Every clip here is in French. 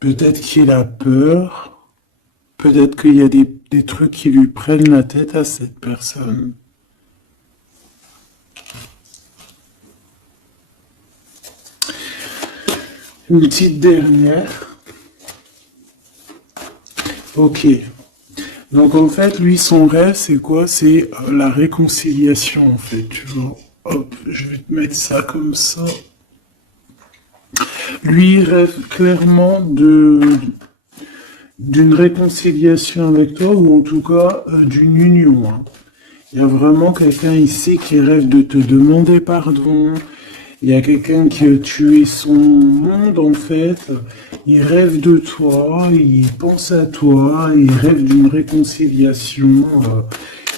Peut-être qu'il a peur. Peut-être qu'il y a des trucs qui lui prennent la tête à cette personne. Une petite dernière. Ok. Donc en fait, lui, son rêve, c'est quoi? C'est la réconciliation, en fait, tu vois. Hop, je vais te mettre ça comme ça. Lui, il rêve clairement d'une réconciliation avec toi, ou en tout cas d'une union, hein. Il y a vraiment quelqu'un ici qui rêve de te demander pardon. Il y a quelqu'un qui a tué son monde, en fait. Il rêve de toi, il pense à toi, il rêve d'une réconciliation.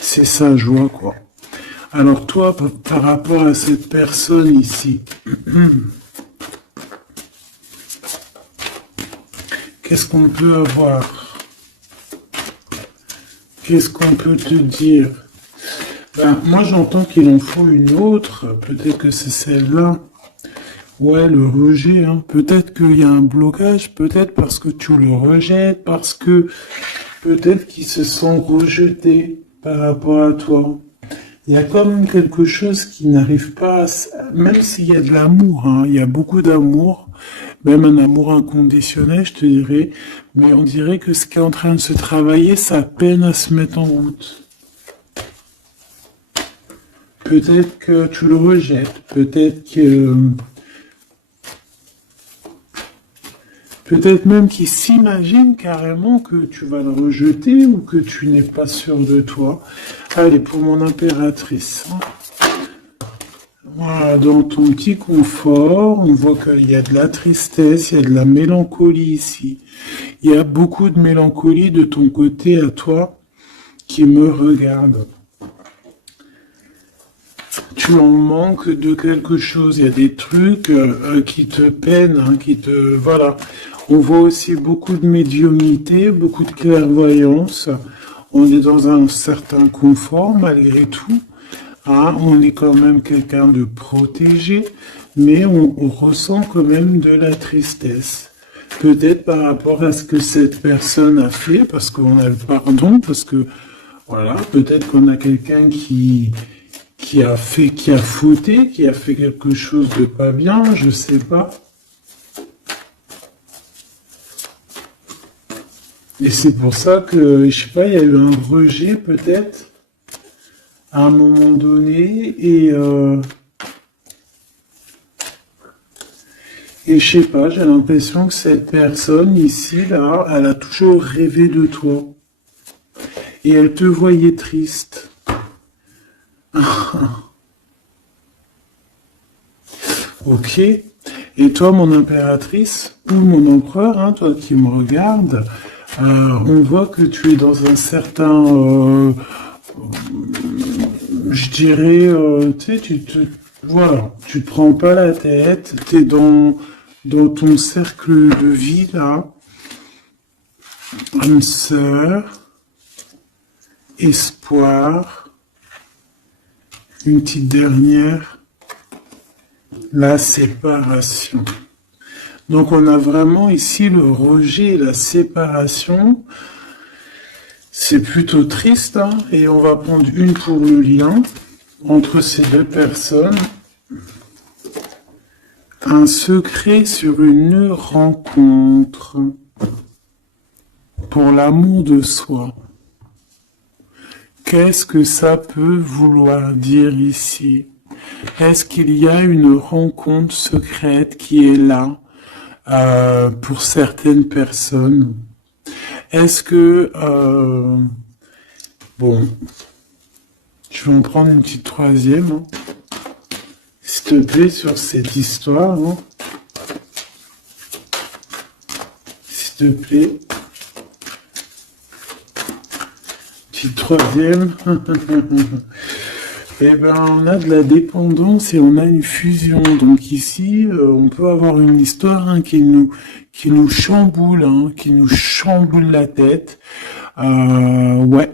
C'est sa joie, quoi. Alors toi, par rapport à cette personne ici, qu'est-ce qu'on peut avoir? Qu'est-ce qu'on peut te dire? Ben, moi, j'entends qu'il en faut une autre. Peut-être que c'est celle-là. Ouais, le rejet, hein. Peut-être qu'il y a un blocage, peut-être parce que tu le rejettes, parce que peut-être qu'ils se sont rejetés par rapport à toi. Il y a quand même quelque chose qui n'arrive pas même s'il y a de l'amour, hein, il y a beaucoup d'amour, même un amour inconditionnel, je te dirais, mais on dirait que ce qui est en train de se travailler, ça peine à se mettre en route. Peut-être que tu le rejettes, peut-être même qu'il s'imagine carrément que tu vas le rejeter ou que tu n'es pas sûr de toi. Allez, pour mon impératrice. Voilà, dans ton petit confort, on voit qu'il y a de la tristesse, il y a de la mélancolie ici. Il y a beaucoup de mélancolie de ton côté à toi qui me regarde. Tu en manques de quelque chose, il y a des trucs qui te peinent, hein, Voilà. On voit aussi beaucoup de médiumnité, beaucoup de clairvoyance. On est dans un certain confort malgré tout. Hein, on est quand même quelqu'un de protégé, mais on ressent quand même de la tristesse. Peut-être par rapport à ce que cette personne a fait, parce qu'on a le pardon, parce que, voilà, peut-être qu'on a quelqu'un qui a fauté, qui a fait quelque chose de pas bien, je sais pas. Et c'est pour ça que, je sais pas, il y a eu un rejet peut-être à un moment donné et je sais pas, j'ai l'impression que cette personne ici, là, elle a toujours rêvé de toi et elle te voyait triste. Ok. Et toi, mon impératrice, ou mon empereur, hein, toi qui me regardes, on voit que tu es dans un certain, je dirais, tu sais, voilà, tu te prends pas la tête, tu es dans ton cercle de vie, là, âme sœur, espoir, une petite dernière, la séparation. Donc on a vraiment ici le rejet et la séparation. C'est plutôt triste, hein, et on va prendre une pour le lien entre ces deux personnes. Un secret sur une rencontre pour l'amour de soi. Qu'est-ce que ça peut vouloir dire ici? Est-ce qu'il y a une rencontre secrète qui est là pour certaines personnes? Est-ce que... bon, je vais en prendre une petite troisième. Hein. S'il te plaît, sur cette histoire. Hein. S'il te plaît. Petite troisième. Eh ben, on a de la dépendance et on a une fusion. Donc ici, on peut avoir une histoire hein, qui nous chamboule, hein, qui nous chamboule la tête. Ouais,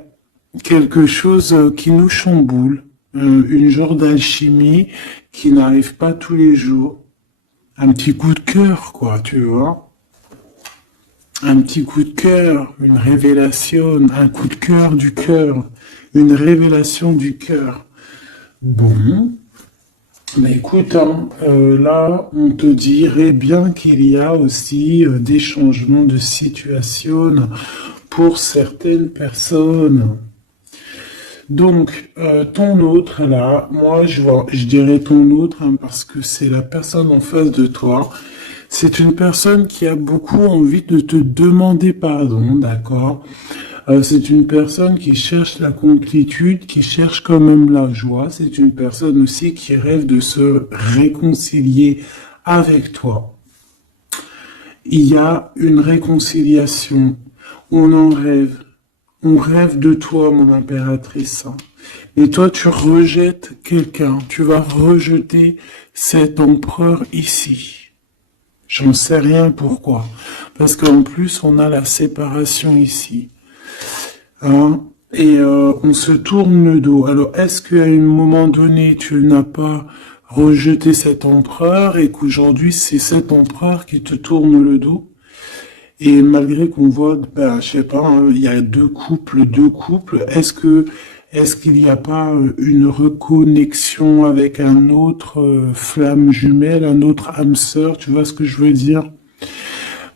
quelque chose qui nous chamboule. Une genre d'alchimie qui n'arrive pas tous les jours. Un petit coup de cœur, quoi, tu vois. un petit coup de cœur, une révélation, un coup de cœur du cœur, une révélation du cœur. Bon, mais écoute, hein, là, on te dirait bien qu'il y a aussi des changements de situation pour certaines personnes. Donc, ton autre, là, moi, je dirais ton autre, hein, parce que c'est la personne en face de toi. C'est une personne qui a beaucoup envie de te demander pardon, d'accord? C'est une personne qui cherche la complétude, qui cherche quand même la joie. C'est une personne aussi qui rêve de se réconcilier avec toi. Il y a une réconciliation. On en rêve. On rêve de toi, mon impératrice. Et toi, tu rejettes quelqu'un. Tu vas rejeter cet empereur ici. J'en sais rien pourquoi. Parce qu'en plus, on a la séparation ici. Hein? Et on se tourne le dos. Alors, est-ce qu'à un moment donné, tu n'as pas rejeté cet empereur et qu'aujourd'hui, c'est cet empereur qui te tourne le dos? Et malgré qu'on voit, ben, je sais pas, hein, il y a deux couples, est-ce qu'il n'y a pas une reconnexion avec un autre flamme jumelle, un autre âme sœur, tu vois ce que je veux dire?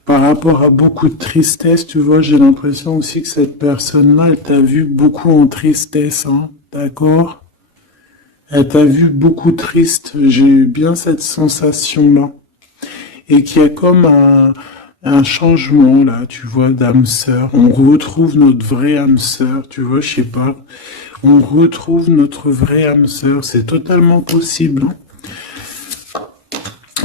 Par rapport à beaucoup de tristesse, tu vois, j'ai l'impression aussi que cette personne-là, elle t'a vu beaucoup en tristesse, hein, d'accord? Elle t'a vu beaucoup triste, j'ai eu bien cette sensation-là. Et qu'il y a comme un changement, là, tu vois, d'âme sœur. On retrouve notre vraie âme sœur, tu vois, je sais pas. On retrouve notre vraie âme sœur, c'est totalement possible, hein.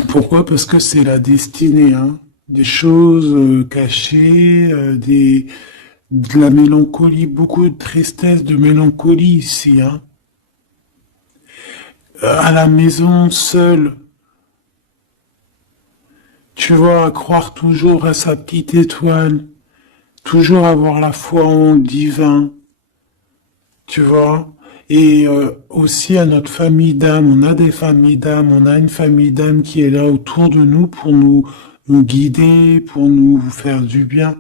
Pourquoi? Parce que c'est la destinée, hein. Des choses cachées, de la mélancolie, beaucoup de tristesse, de mélancolie ici, hein. À la maison, seul, tu vois, à croire toujours à sa petite étoile, toujours avoir la foi en le divin, tu vois. Et aussi à notre famille d'âme, on a des familles d'âme, on a une famille d'âme qui est là autour de nous pour nous guider, pour nous faire du bien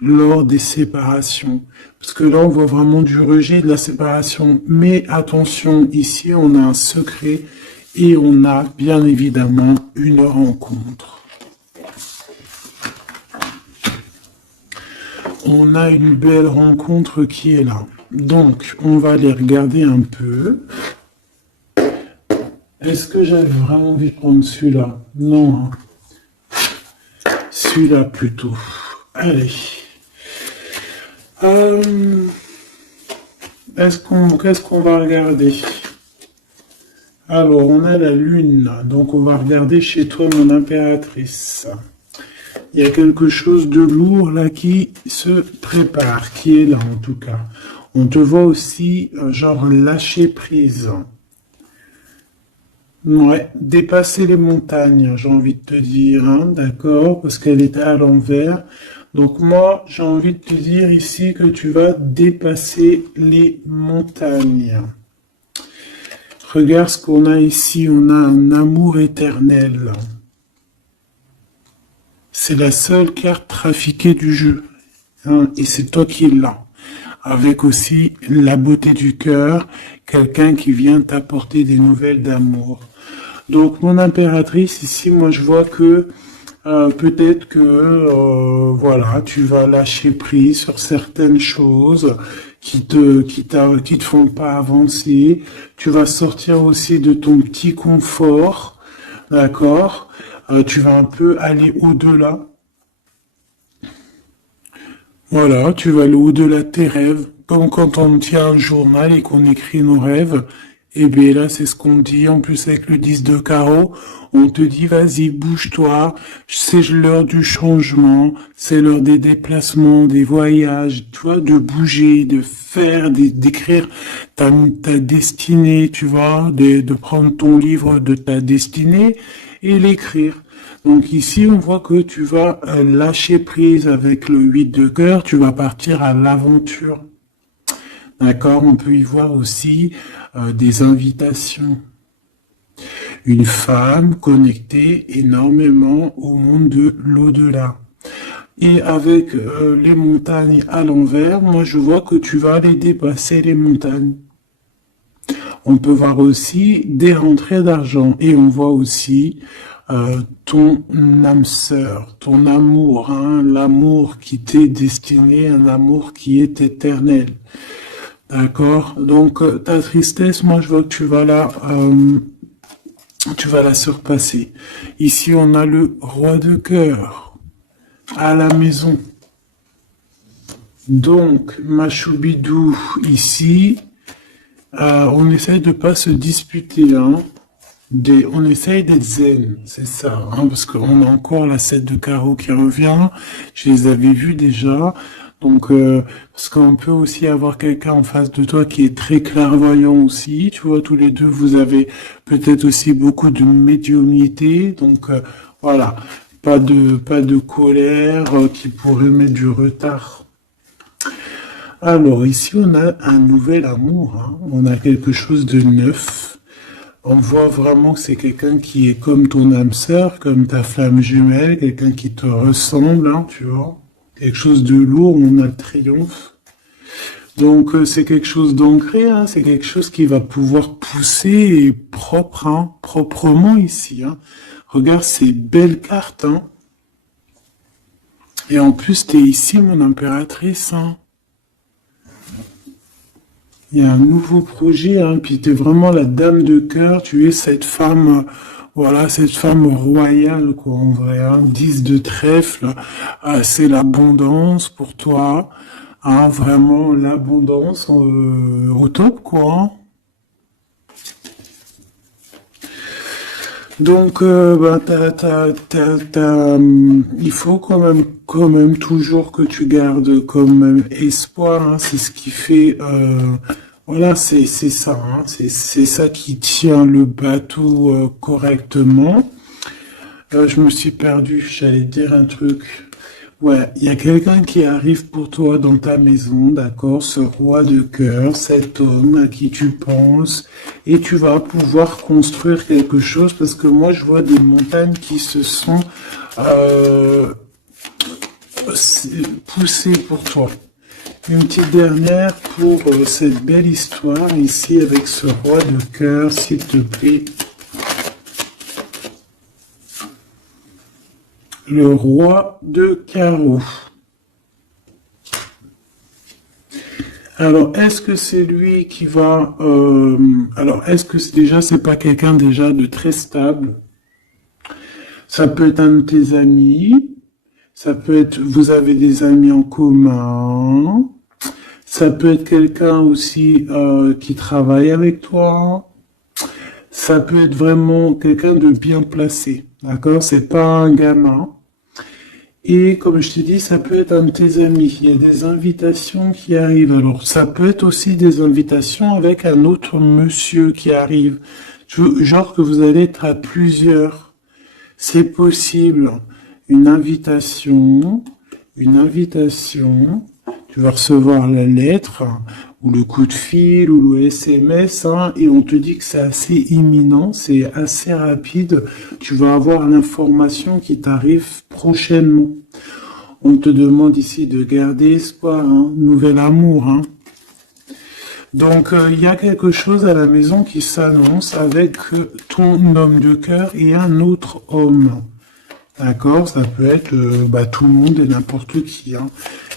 lors des séparations. Parce que là, on voit vraiment du rejet de la séparation. Mais attention, ici, on a un secret et on a bien évidemment une rencontre. On a une belle rencontre qui est là. Donc, on va aller regarder un peu. Est-ce que j'avais vraiment envie de prendre celui-là? Non, hein. Celui-là plutôt. Allez. Qu'est-ce qu'on va regarder? Alors, on a la lune, donc on va regarder chez toi, mon impératrice. Il y a quelque chose de lourd là qui se prépare, qui est là en tout cas. On te voit aussi, genre, lâcher prise. Ouais, dépasser les montagnes, j'ai envie de te dire, hein, d'accord, parce qu'elle était à l'envers. Donc moi, j'ai envie de te dire ici que tu vas dépasser les montagnes. Regarde ce qu'on a ici, on a un amour éternel. C'est la seule carte trafiquée du jeu, hein, et c'est toi qui l'as. Avec aussi la beauté du cœur, quelqu'un qui vient t'apporter des nouvelles d'amour. Donc mon impératrice, ici, moi je vois que peut-être que voilà, tu vas lâcher prise sur certaines choses qui te font pas avancer. Tu vas sortir aussi de ton petit confort, d'accord? Tu vas un peu aller au-delà. Voilà, tu vas aller au-delà de tes rêves. Comme quand on tient un journal et qu'on écrit nos rêves. Et bien là, c'est ce qu'on dit. En plus, avec le 10 de carreau, on te dit, vas-y, bouge-toi. C'est l'heure du changement. C'est l'heure des déplacements, des voyages. Tu vois, de bouger, de faire, d'écrire ta destinée, tu vois, de prendre ton livre de ta destinée et l'écrire. Donc ici, on voit que tu vas lâcher prise avec le 8 de cœur, tu vas partir à l'aventure. D'accord? On peut y voir aussi des invitations. Une femme connectée énormément au monde de l'au-delà. Et avec les montagnes à l'envers, moi je vois que tu vas aller dépasser les montagnes. On peut voir aussi des rentrées d'argent et on voit aussi ton âme sœur, ton amour, hein, l'amour qui t'est destiné, un amour qui est éternel. D'accord? Donc ta tristesse, moi je vois que tu vas la surpasser. Ici on a le roi de cœur à la maison. Donc ma choubidou ici, on essaye de pas se disputer, hein. On essaye d'être zen, c'est ça, hein, parce qu'on a encore la 7 de carreau qui revient. Je les avais vus déjà. Donc, parce qu'on peut aussi avoir quelqu'un en face de toi qui est très clairvoyant aussi. Tu vois, tous les deux, vous avez peut-être aussi beaucoup de médiumnité. Donc, voilà, pas de colère qui pourrait mettre du retard. Alors, ici, on a un nouvel amour, hein. On a quelque chose de neuf. On voit vraiment que c'est quelqu'un qui est comme ton âme sœur, comme ta flamme jumelle, quelqu'un qui te ressemble, hein, tu vois. Quelque chose de lourd, on a le triomphe. Donc c'est quelque chose d'ancré, hein, c'est quelque chose qui va pouvoir pousser et propre, hein, proprement ici. Hein. Regarde ces belles cartes. Hein. Et en plus, t'es ici, mon impératrice. Hein. Il y a un nouveau projet, hein, puis tu es vraiment la dame de cœur, tu es cette femme, voilà, cette femme royale, quoi, en vrai, hein, 10 de trèfle, c'est l'abondance pour toi, hein, vraiment l'abondance au top, quoi. Hein. Donc, bah, il faut quand même toujours que tu gardes comme même espoir. Hein, c'est ce qui fait, voilà, c'est ça. Hein, c'est ça qui tient le bateau correctement. Je me suis perdu. J'allais dire un truc. Ouais, il y a quelqu'un qui arrive pour toi dans ta maison, d'accord, ce roi de cœur, cet homme à qui tu penses, et tu vas pouvoir construire quelque chose parce que moi je vois des montagnes qui se sont euh, poussées pour toi. Une petite dernière pour cette belle histoire ici avec ce roi de cœur, s'il te plaît. Le roi de carreau. Alors, est-ce que c'est lui qui va... alors, est-ce que déjà, c'est pas quelqu'un déjà de très stable? Ça peut être un de tes amis. Ça peut être... Vous avez des amis en commun. Ça peut être quelqu'un aussi qui travaille avec toi. Ça peut être vraiment quelqu'un de bien placé. D'accord? C'est pas un gamin. Et comme je t'ai dit, ça peut être un de tes amis. Il y a des invitations qui arrivent. Alors, ça peut être aussi des invitations avec un autre monsieur qui arrive. Genre que vous allez être à plusieurs. C'est possible. Une invitation. Une invitation. Tu vas recevoir la lettre, ou le coup de fil, ou le SMS, hein, et on te dit que c'est assez imminent, c'est assez rapide. Tu vas avoir l'information qui t'arrive prochainement. On te demande ici de garder espoir, hein, nouvel amour. Hein. Donc, il y a quelque chose à la maison qui s'annonce avec ton homme de cœur et un autre homme. D'accord? Ça peut être tout le monde et n'importe qui. Hein.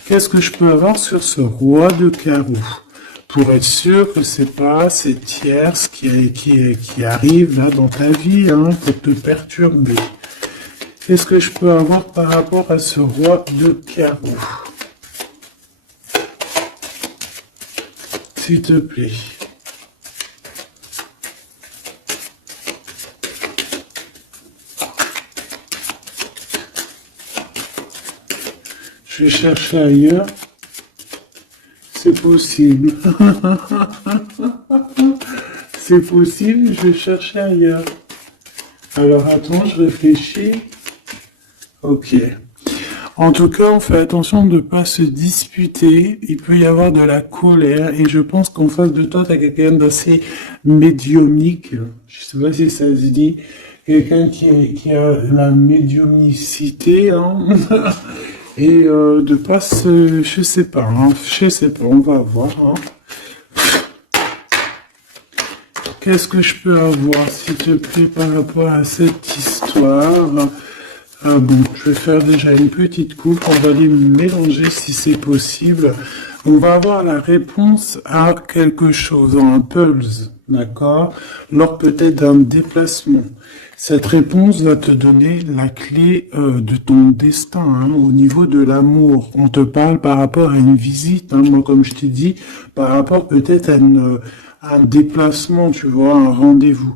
Qu'est-ce que je peux avoir sur ce roi de carreau? Pour être sûr que c'est pas cette tierce qui arrive là dans ta vie, hein, pour te perturber. Qu'est-ce que je peux avoir par rapport à ce roi de carreau? S'il te plaît. Je vais chercher ailleurs. C'est possible. C'est possible, je vais chercher ailleurs. Alors attends, je réfléchis. Ok. En tout cas, on fait attention de ne pas se disputer. Il peut y avoir de la colère. Et je pense qu'en face de toi, tu as quelqu'un d'assez médiumnique. Je sais pas si ça se dit. Quelqu'un qui a la médiumnicité. Hein. et de pas se... Je sais pas, hein, je sais pas, on va voir. Hein. Qu'est-ce que je peux avoir, s'il te plaît, par rapport à cette histoire? Bon, je vais faire déjà une petite coupe, on va les mélanger si c'est possible. On va avoir la réponse à quelque chose, un pulse, d'accord? Lors peut-être d'un déplacement. Cette réponse va te donner la clé de ton destin, hein, au niveau de l'amour. On te parle par rapport à une visite, hein, moi comme je t'ai dit, par rapport peut-être à un déplacement, tu vois, un rendez-vous.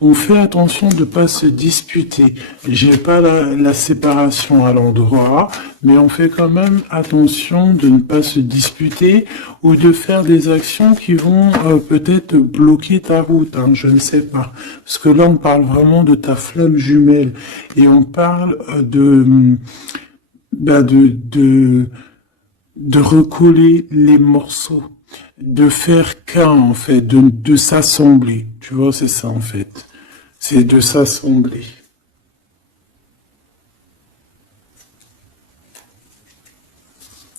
On fait attention de pas se disputer. J'ai pas la séparation à l'endroit, mais on fait quand même attention de ne pas se disputer ou de faire des actions qui vont peut-être bloquer ta route, hein, je ne sais pas. Parce que là, on parle vraiment de ta flamme jumelle et on parle bah, de recoller les morceaux, de faire qu'un en fait, de s'assembler. Tu vois, c'est ça en fait. C'est de s'assembler.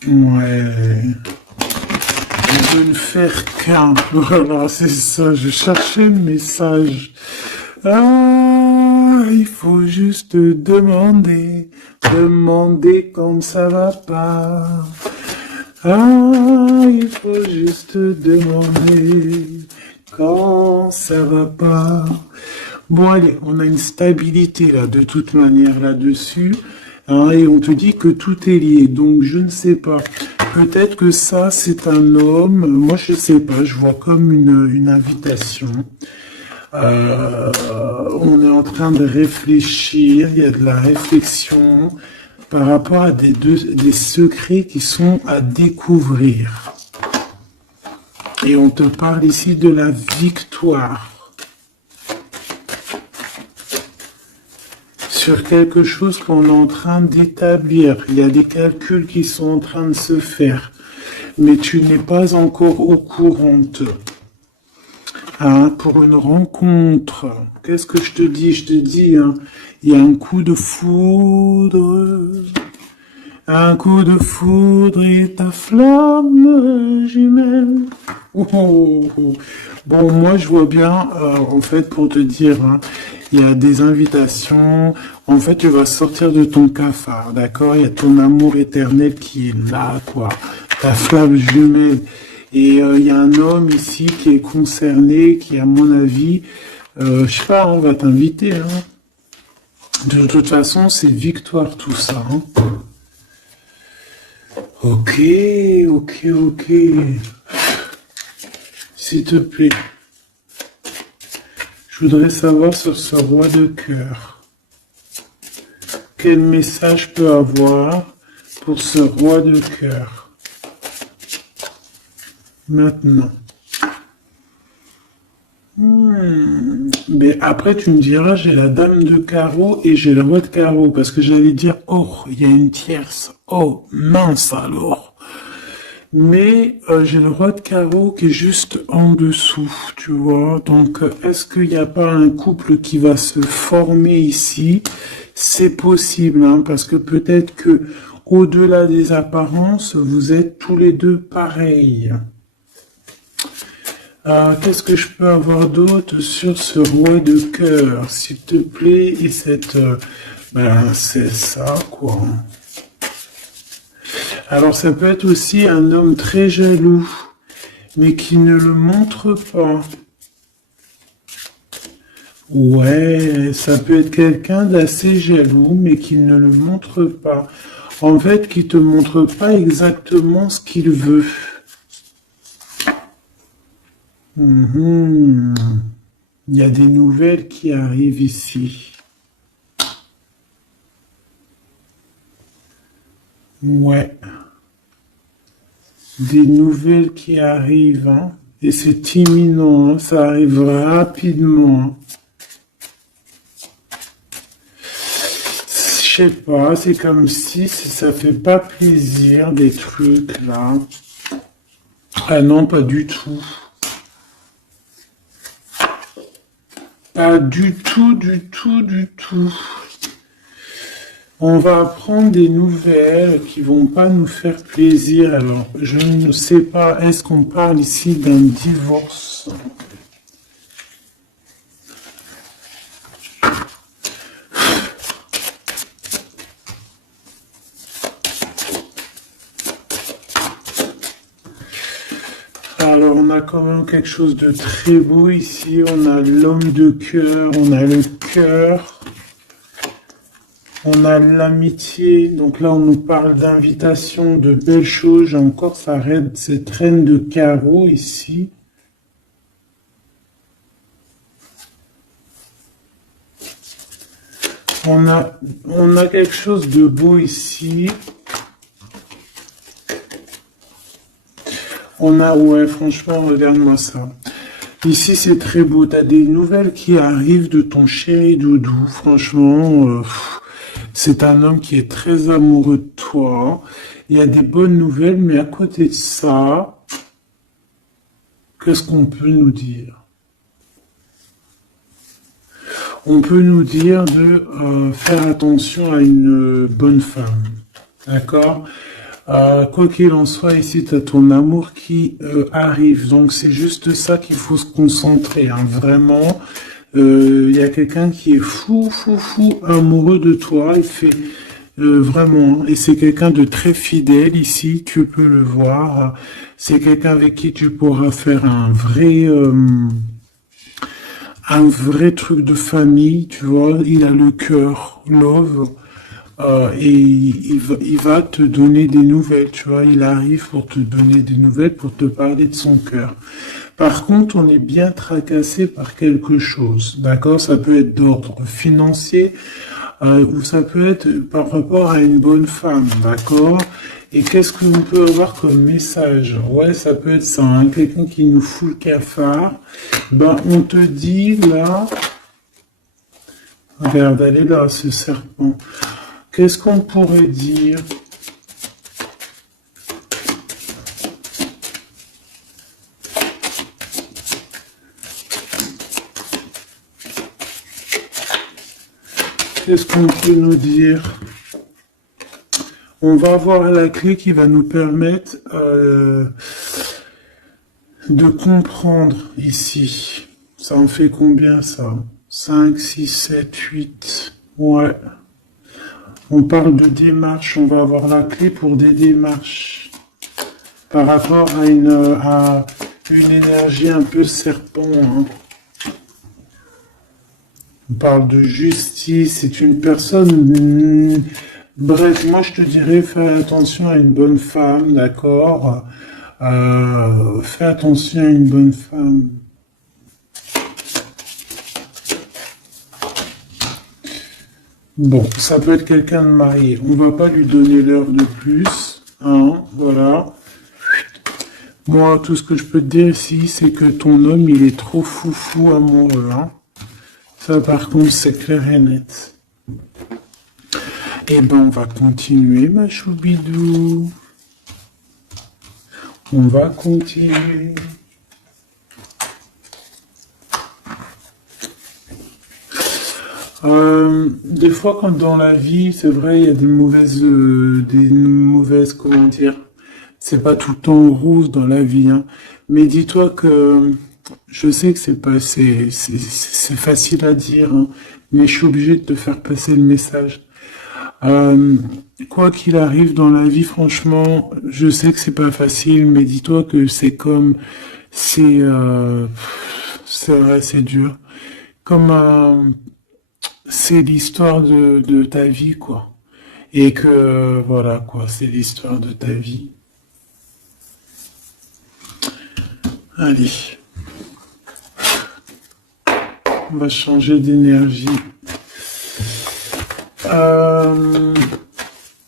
Ouais. De ne faire qu'un. Voilà, c'est ça. Je cherchais le message. Ah, il faut juste demander. Demander quand ça va pas. Ah, il faut juste demander quand ça va pas. Bon, allez, on a une stabilité là, de toute manière là-dessus, hein, et on te dit que tout est lié. Donc, je ne sais pas. Peut-être que ça, c'est un homme. Moi, je sais pas. Je vois comme une invitation. On est en train de réfléchir. Il y a de la réflexion par rapport à des secrets qui sont à découvrir. Et on te parle ici de la victoire. Sur quelque chose qu'on est en train d'établir. Il y a des calculs qui sont en train de se faire. Mais tu n'es pas encore au courant. Hein, pour une rencontre. Qu'est-ce que je te dis? Je te dis, hein, il y a un coup de foudre. Un coup de foudre et ta flamme jumelle. Oh, oh, oh. Bon, moi je vois bien, en fait, pour te dire, hein, il y a des invitations. En fait, tu vas sortir de ton cafard, d'accord? Il y a ton amour éternel qui est là, quoi. Ta flamme jumelle. Et il y a un homme ici qui est concerné, qui, à mon avis, je sais pas, on va t'inviter. Hein. De toute façon, c'est victoire tout ça. Hein. Ok, ok, ok. S'il te plaît. Je voudrais savoir sur ce roi de cœur. Quel message je peux avoir pour ce roi de cœur? Maintenant. Mais après, tu me diras, j'ai la dame de carreau et j'ai le roi de carreau. Parce que j'allais dire, oh, il y a une tierce. Oh, mince alors. Mais j'ai le roi de carreau qui est juste en dessous, tu vois. Donc, est-ce qu'il n'y a pas un couple qui va se former ici? C'est possible, hein, parce que peut-être que au-delà des apparences, vous êtes tous les deux pareils. Qu'est-ce que je peux avoir d'autre sur ce roi de cœur, s'il te plaît? Et cette... ben, c'est ça, quoi. Alors, ça peut être aussi un homme très jaloux, mais qui ne le montre pas. Ouais, ça peut être quelqu'un d'assez jaloux, mais qui ne le montre pas. En fait, qui te montre pas exactement ce qu'il veut. Il y a des nouvelles qui arrivent ici. Ouais. Des nouvelles qui arrivent, hein. Et c'est imminent, hein. Ça arrive rapidement. Hein. Je sais pas, c'est comme si ça fait pas plaisir des trucs là. Ah non, pas du tout. Pas du tout, du tout, du tout. On va apprendre des nouvelles qui vont pas nous faire plaisir. Alors, je ne sais pas, est-ce qu'on parle ici d'un divorce? Alors, on a quand même quelque chose de très beau ici. On a l'homme de cœur, on a le cœur, on a l'amitié. Donc là, on nous parle d'invitation, de belles choses. J'ai encore cette reine de carreau ici. On a quelque chose de beau ici. Ouais, franchement, regarde-moi ça. Ici, c'est très beau. T'as des nouvelles qui arrivent de ton chéri doudou. Franchement, c'est un homme qui est très amoureux de toi. Il y a des bonnes nouvelles, mais à côté de ça, qu'est-ce qu'on peut nous dire? On peut nous dire de faire attention à une bonne femme. D'accord? Quoi qu'il en soit, ici, tu as ton amour qui arrive. Donc, c'est juste ça qu'il faut se concentrer. Hein. Vraiment, il y a quelqu'un qui est fou amoureux de toi. Il fait vraiment, et c'est quelqu'un de très fidèle ici. Tu peux le voir. C'est quelqu'un avec qui tu pourras faire un vrai truc de famille. Tu vois, il a le cœur, love. Et il va te donner des nouvelles, tu vois, il arrive pour te donner des nouvelles, pour te parler de son cœur. Par contre, on est bien tracassé par quelque chose, d'accord? Ça peut être d'ordre financier, ou ça peut être par rapport à une bonne femme, d'accord? Et qu'est-ce que l'on peut avoir comme message? Ouais, ça peut être ça, hein, quelqu'un qui nous fout le cafard. Ben, on te dit là, regarde, elle est là, ce serpent. Qu'est-ce qu'on pourrait dire? Qu'est-ce qu'on peut nous dire? On va avoir la clé qui va nous permettre de comprendre ici. Ça en fait combien ça? 5, 6, 7, 8. Ouais. On parle de démarches, on va avoir la clé pour des démarches par rapport à une énergie un peu serpent. Hein. On parle de justice, c'est une personne... bref, moi je te dirais, fais attention à une bonne femme, d'accord? Fais attention à une bonne femme. Bon, ça peut être quelqu'un de marié. On va pas lui donner l'heure de plus. Hein, voilà. Moi, tout ce que je peux te dire ici, c'est que ton homme, il est trop fou amoureux. Hein. Ça, par contre, c'est clair et net. Eh ben, on va continuer, ma choubidou. On va continuer. Des fois, quand dans la vie, c'est vrai, il y a des mauvaises, comment dire, c'est pas tout le temps rose dans la vie, hein. Mais dis-toi que, je sais que c'est facile à dire, hein, mais je suis obligé de te faire passer le message. Quoi qu'il arrive dans la vie, franchement, je sais que c'est pas facile, mais dis-toi que c'est vrai, c'est dur. Comme c'est l'histoire de ta vie, quoi. Et que, voilà, quoi, c'est l'histoire de ta vie. Allez. On va changer d'énergie.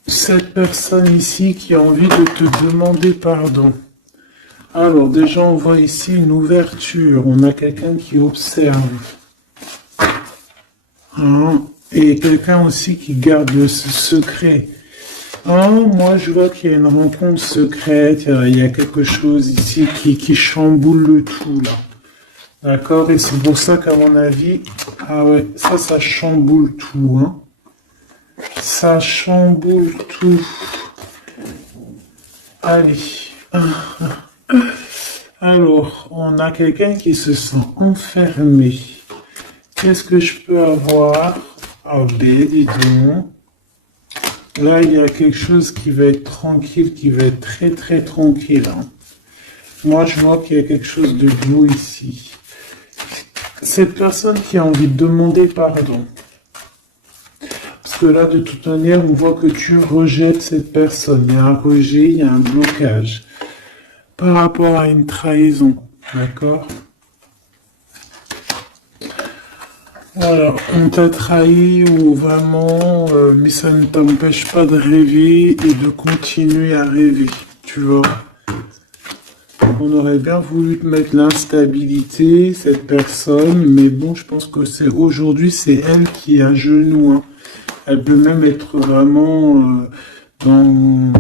Cette personne ici qui a envie de te demander pardon. Alors, déjà, on voit ici une ouverture. On a quelqu'un qui observe. Hein, et quelqu'un aussi qui garde le secret. Hein, moi, je vois qu'il y a une rencontre secrète. Il y a quelque chose ici qui chamboule le tout, là. D'accord? Et c'est pour ça qu'à mon avis, ah ouais, ça chamboule tout, hein. Ça chamboule tout. Allez. Alors, on a quelqu'un qui se sent enfermé. Qu'est-ce que je peux avoir? Ah ben, dis donc. Là, il y a quelque chose qui va être tranquille, qui va être très très tranquille, hein. Moi, je vois qu'il y a quelque chose de beau ici. Cette personne qui a envie de demander pardon. Parce que là, de toute manière, on voit que tu rejettes cette personne. Il y a un rejet, il y a un blocage. Par rapport à une trahison. D'accord? Voilà, on t'a trahi ou vraiment, mais ça ne t'empêche pas de rêver et de continuer à rêver. Tu vois? On aurait bien voulu te mettre l'instabilité, cette personne, mais bon, je pense que c'est aujourd'hui, c'est elle qui est à genoux, hein. Elle peut même être vraiment dans,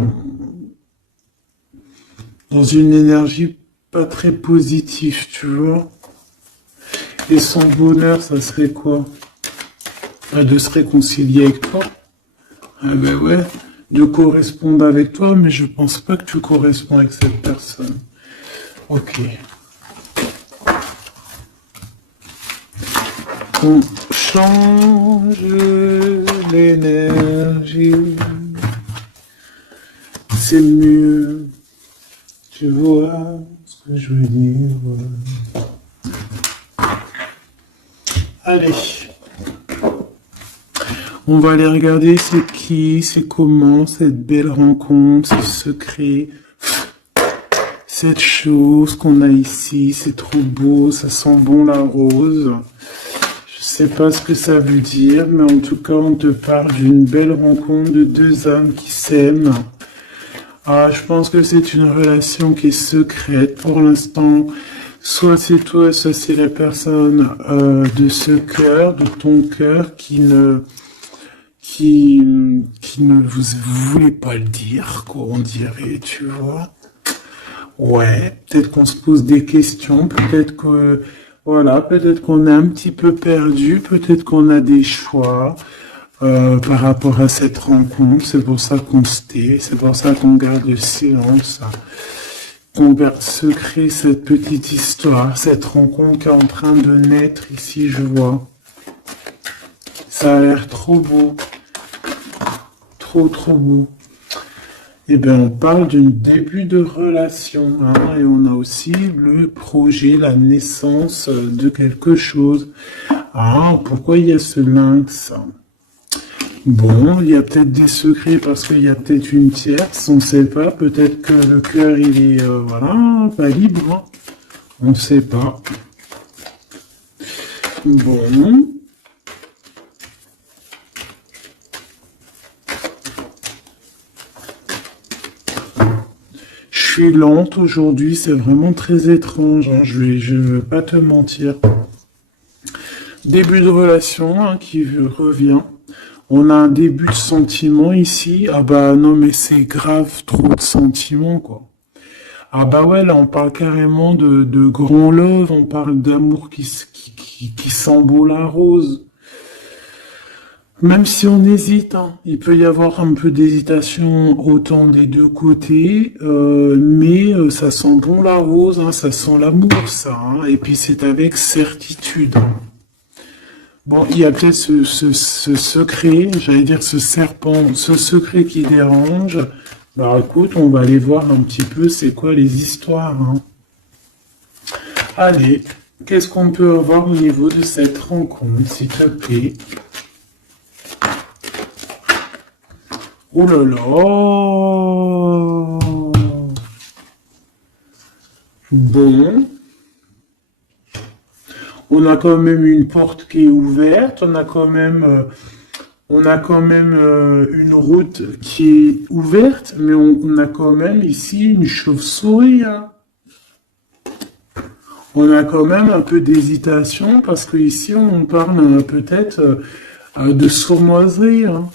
dans une énergie pas très positive, tu vois. Et son bonheur, ça serait quoi? De se réconcilier avec toi. Ah ben ouais, de correspondre avec toi, mais je pense pas que tu corresponds avec cette personne. Ok. On change l'énergie. C'est mieux. Tu vois ce que je veux dire. Allez. On va aller regarder c'est qui, c'est comment, cette belle rencontre, ce secret. Cette chose qu'on a ici, c'est trop beau, ça sent bon la rose. Je sais pas ce que ça veut dire, mais en tout cas, on te parle d'une belle rencontre de deux âmes qui s'aiment. Ah, je pense que c'est une relation qui est secrète pour l'instant. Soit c'est toi, soit c'est la personne de ce cœur, de ton cœur, qui ne vous voulez pas le dire, quoi, on dirait, tu vois. Ouais, peut-être qu'on se pose des questions, peut-être que, voilà, peut-être qu'on est un petit peu perdu, peut-être qu'on a des choix par rapport à cette rencontre. C'est pour ça qu'on se tait, c'est pour ça qu'on garde le silence, qu'on garde secret cette petite histoire, cette rencontre qui est en train de naître ici, je vois. Ça a l'air trop beau, trop trop beau. Eh bien, on parle d'un début de relation, hein, et on a aussi le projet, la naissance de quelque chose. Ah, pourquoi il y a ce lynx? Bon, il y a peut-être des secrets parce qu'il y a peut-être une tierce, on ne sait pas. Peut-être que le cœur, il est, voilà, pas libre, hein. On ne sait pas. Bon. Je suis lente aujourd'hui, c'est vraiment très étrange, hein, je veux pas te mentir. Début de relation, hein, qui revient. On a un début de sentiment ici. Ah bah non, mais c'est grave, trop de sentiments, quoi. Ah bah ouais, là on parle carrément de grand love, on parle d'amour qui sent beau la rose. Même si on hésite, hein, il peut y avoir un peu d'hésitation autant des deux côtés, mais ça sent bon la rose, hein, ça sent l'amour, ça, hein, et puis c'est avec certitude. Bon, il y a peut-être ce secret, j'allais dire ce serpent, ce secret qui dérange. Bah écoute, on va aller voir un petit peu c'est quoi les histoires, hein. Allez, qu'est-ce qu'on peut avoir au niveau de cette rencontre, s'il te plaît? Oh là là! Bon. On a quand même une porte qui est ouverte, on a quand même une route qui est ouverte, mais on a quand même ici une chauve-souris, hein. On a quand même un peu d'hésitation parce que ici on parle peut-être de sournoiserie, hein.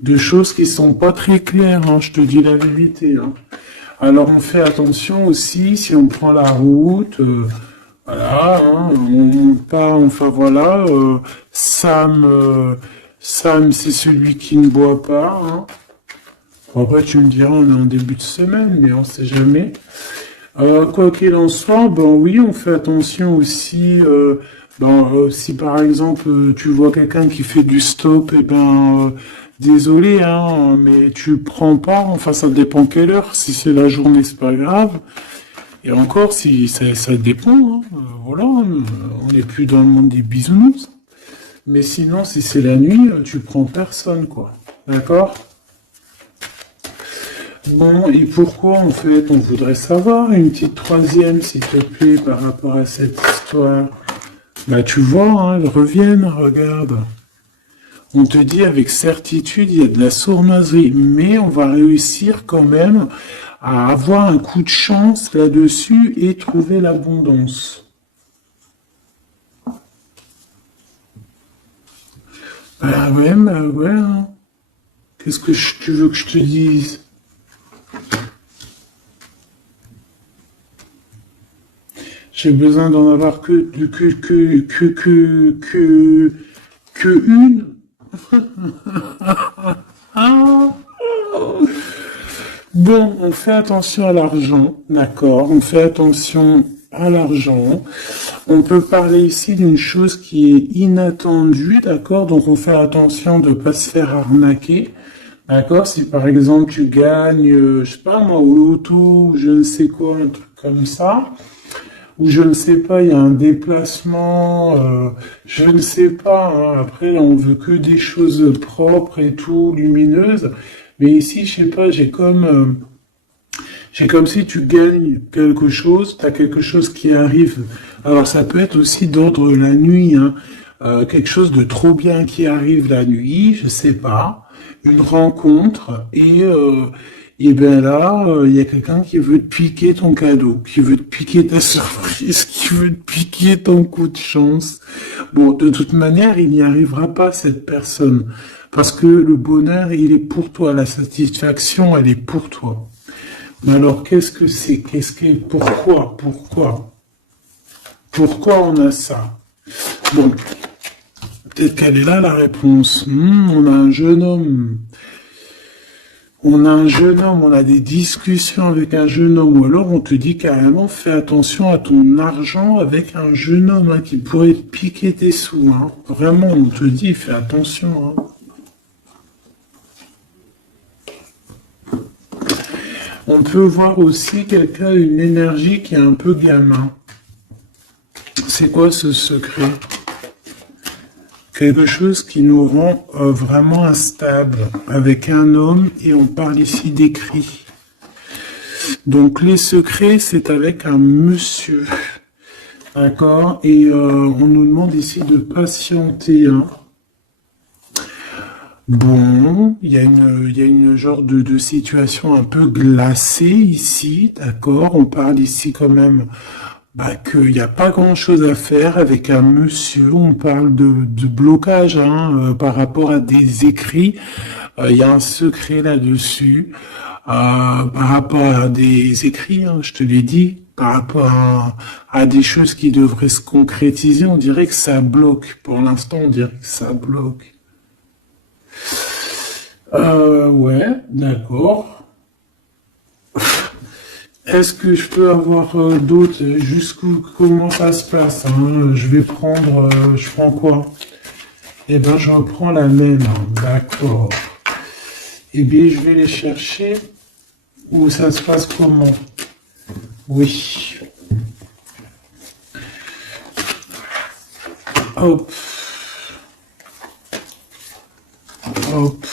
De choses qui sont pas très claires, hein, je te dis la vérité, hein. Alors on fait attention aussi si on prend la route, voilà, hein, on part, enfin voilà, Sam, Sam, c'est celui qui ne boit pas. Hein. Bon, après, tu me diras, on est en début de semaine, mais on sait jamais. Quoi qu'il en soit, ben oui, on fait attention aussi. Si par exemple tu vois quelqu'un qui fait du stop, et désolé, hein, mais tu prends pas. Enfin, ça dépend quelle heure. Si c'est la journée, c'est pas grave. Et encore, si ça dépend. Hein, voilà, on n'est plus dans le monde des bisounours. Mais sinon, si c'est la nuit, tu prends personne, quoi. D'accord? Bon, et pourquoi en fait on voudrait savoir une petite troisième, s'il te plaît, par rapport à cette histoire? Bah tu vois, hein, elles reviennent, regarde. On te dit avec certitude, il y a de la sournoiserie, mais on va réussir quand même à avoir un coup de chance là-dessus et trouver l'abondance. Bah ouais, hein. Qu'est-ce que tu veux que je te dise? J'ai besoin d'en avoir que une. Ah. Bon, on fait attention à l'argent, d'accord? On fait attention à l'argent. On peut parler ici d'une chose qui est inattendue, d'accord? Donc on fait attention de ne pas se faire arnaquer, d'accord? Si par exemple tu gagnes, je sais pas moi, au loto, je ne sais quoi, un truc comme ça, ou je ne sais pas, il y a un déplacement, je ne sais pas, hein, après on veut que des choses propres et tout, lumineuses, mais ici, je sais pas, j'ai comme si tu gagnes quelque chose, tu as quelque chose qui arrive. Alors ça peut être aussi d'ordre la nuit, hein, quelque chose de trop bien qui arrive la nuit, je sais pas, une rencontre, et ben là, il y a quelqu'un qui veut te piquer ton cadeau, qui veut te piquer ta surprise, qui veut te piquer ton coup de chance. Bon, de toute manière, il n'y arrivera pas, cette personne. Parce que le bonheur, il est pour toi. La satisfaction, elle est pour toi. Mais alors, qu'est-ce que c'est? Pourquoi on a ça? Bon, peut-être qu'elle est là, la réponse. On a un jeune homme. On a des discussions avec un jeune homme, ou alors on te dit carrément, fais attention à ton argent avec un jeune homme hein, qui pourrait te piquer tes sous. Hein. Vraiment, on te dit, fais attention. Hein. On peut voir aussi quelqu'un, une énergie qui est un peu gamin. C'est quoi ce secret? Quelque chose qui nous rend vraiment instable avec un homme et on parle ici d'écrit. Donc les secrets, c'est avec un monsieur. D'accord? Et on nous demande ici de patienter. Hein. Bon, il y a une genre de situation un peu glacée ici, d'accord? On parle ici quand même qu'il n'y a pas grand-chose à faire avec un monsieur. On parle de blocage hein, par rapport à des écrits. Il y a un secret là-dessus. Par rapport à des écrits, hein, je te l'ai dit, par rapport à des choses qui devraient se concrétiser, on dirait que ça bloque. Pour l'instant, on dirait que ça bloque. Ouais, d'accord. Est-ce que je peux avoir d'autres comment ça se passe hein je vais prendre, je prends quoi? Eh ben, je reprends la même. Hein, d'accord. Eh bien, je vais les chercher. Ou ça se passe comment? Oui. Hop. Hop.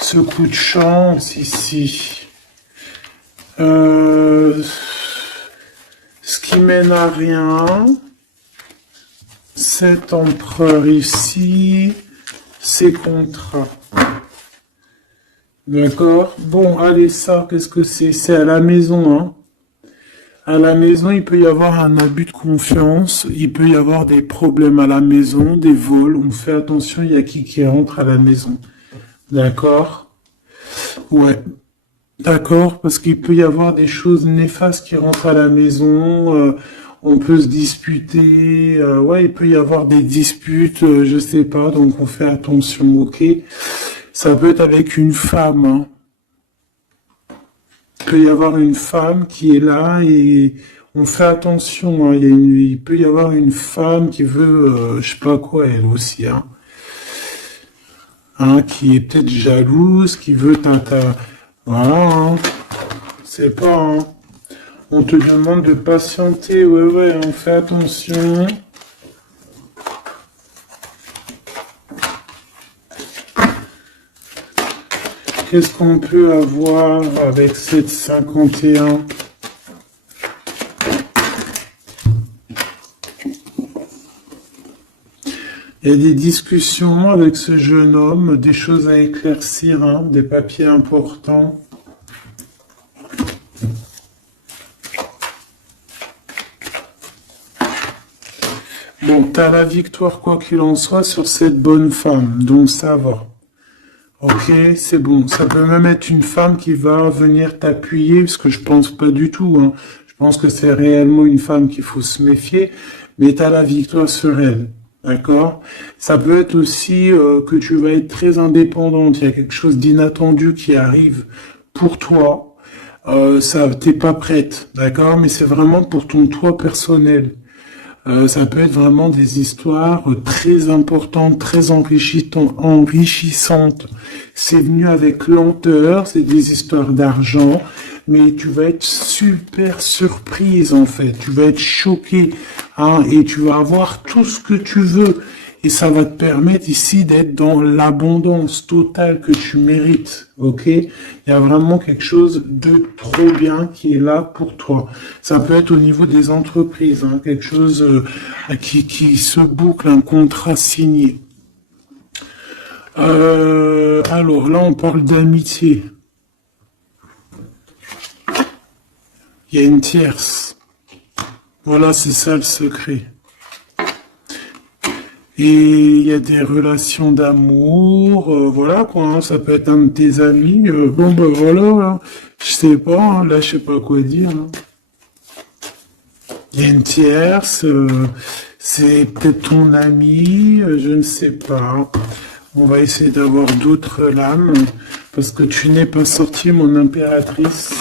Ce coup de chance ici. Ce qui mène à rien. Cet empereur ici. Ces contrats. D'accord? Bon, allez, ça, qu'est-ce que c'est? C'est à la maison, hein. À la maison, il peut y avoir un abus de confiance, il peut y avoir des problèmes à la maison, des vols. On fait attention, il y a qui rentre à la maison. D'accord? Ouais. D'accord, parce qu'il peut y avoir des choses néfastes qui rentrent à la maison. On peut se disputer, ouais, il peut y avoir des disputes, je sais pas, donc on fait attention, ok? Ça peut être avec une femme, hein. Il peut y avoir une femme qui est là et on fait attention, hein. Il peut y avoir une femme qui veut, je sais pas quoi, elle aussi, hein. Hein, qui est peut-être jalouse, qui veut voilà, hein. C'est pas, hein. On te demande de patienter, ouais, ouais, on fait attention. Qu'est-ce qu'on peut avoir avec cette 51? Il y a des discussions avec ce jeune homme, des choses à éclaircir, hein, des papiers importants. Bon, t'as la victoire quoi qu'il en soit sur cette bonne femme, donc ça va. Ok, c'est bon. Ça peut même être une femme qui va venir t'appuyer, parce que je pense pas du tout, hein. Je pense que c'est réellement une femme qu'il faut se méfier, mais t'as la victoire sur elle. D'accord? Ça peut être aussi que tu vas être très indépendante. Il y a quelque chose d'inattendu qui arrive pour toi. Ça, t'es pas prête, d'accord? Mais c'est vraiment pour ton toi personnel. Ça peut être vraiment des histoires très importantes, très enrichissantes. C'est venu avec lenteur, c'est des histoires d'argent, mais tu vas être super surprise en fait. Tu vas être choquée, hein, et tu vas avoir tout ce que tu veux. Et ça va te permettre ici d'être dans l'abondance totale que tu mérites, ok? Il y a vraiment quelque chose de trop bien qui est là pour toi. Ça peut être au niveau des entreprises, hein, quelque chose qui se boucle, un contrat signé. Alors là, on parle d'amitié. Il y a une tierce. Voilà, c'est ça le secret. Et il y a des relations d'amour, voilà quoi, hein, ça peut être un de tes amis, bon ben voilà, hein, je sais pas, hein, là je sais pas quoi dire. Hein. Il y a une tierce, c'est peut-être ton ami, je ne sais pas. On va essayer d'avoir d'autres lames, parce que tu n'es pas sorti mon impératrice.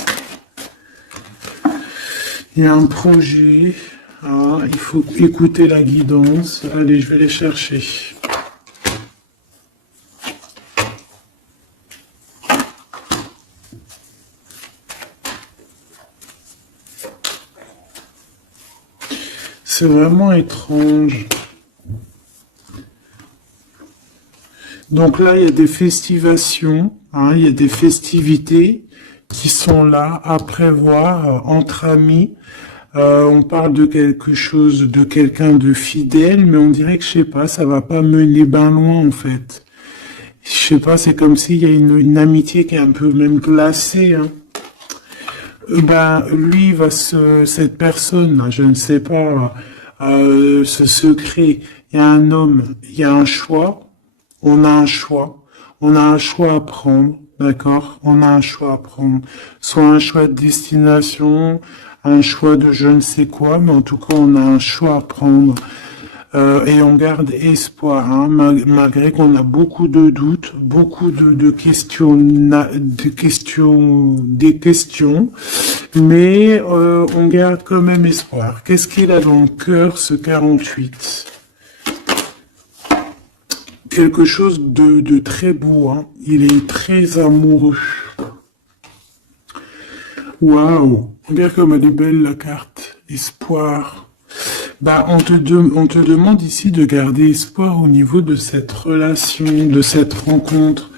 Il y a un projet. Ah, il faut écouter la guidance. Allez, je vais les chercher. C'est vraiment étrange. Donc là, il y a des festivations, hein, il y a des festivités qui sont là à prévoir entre amis. On parle de quelque chose, de quelqu'un de fidèle, mais on dirait que, je sais pas, ça va pas mener ben loin, en fait. Je sais pas, c'est comme s'il y a une amitié qui est un peu même glacée, hein. Ben, lui, cette personne, là, je ne sais pas, ce secret, il y a un homme, il y a un choix, on a un choix, on a un choix à prendre, d'accord? On a un choix à prendre, soit un choix de destination, un choix de je ne sais quoi, mais en tout cas, on a un choix à prendre. Et on garde espoir, hein, malgré qu'on a beaucoup de doutes, beaucoup des questions, mais on garde quand même espoir. Qu'est-ce qu'il a dans le cœur, ce 48? Quelque chose de très beau, hein. Il est très amoureux. Waouh! Regarde comme elle est belle la carte. Espoir. Bah, on te demande ici de garder espoir au niveau de cette relation, de cette rencontre.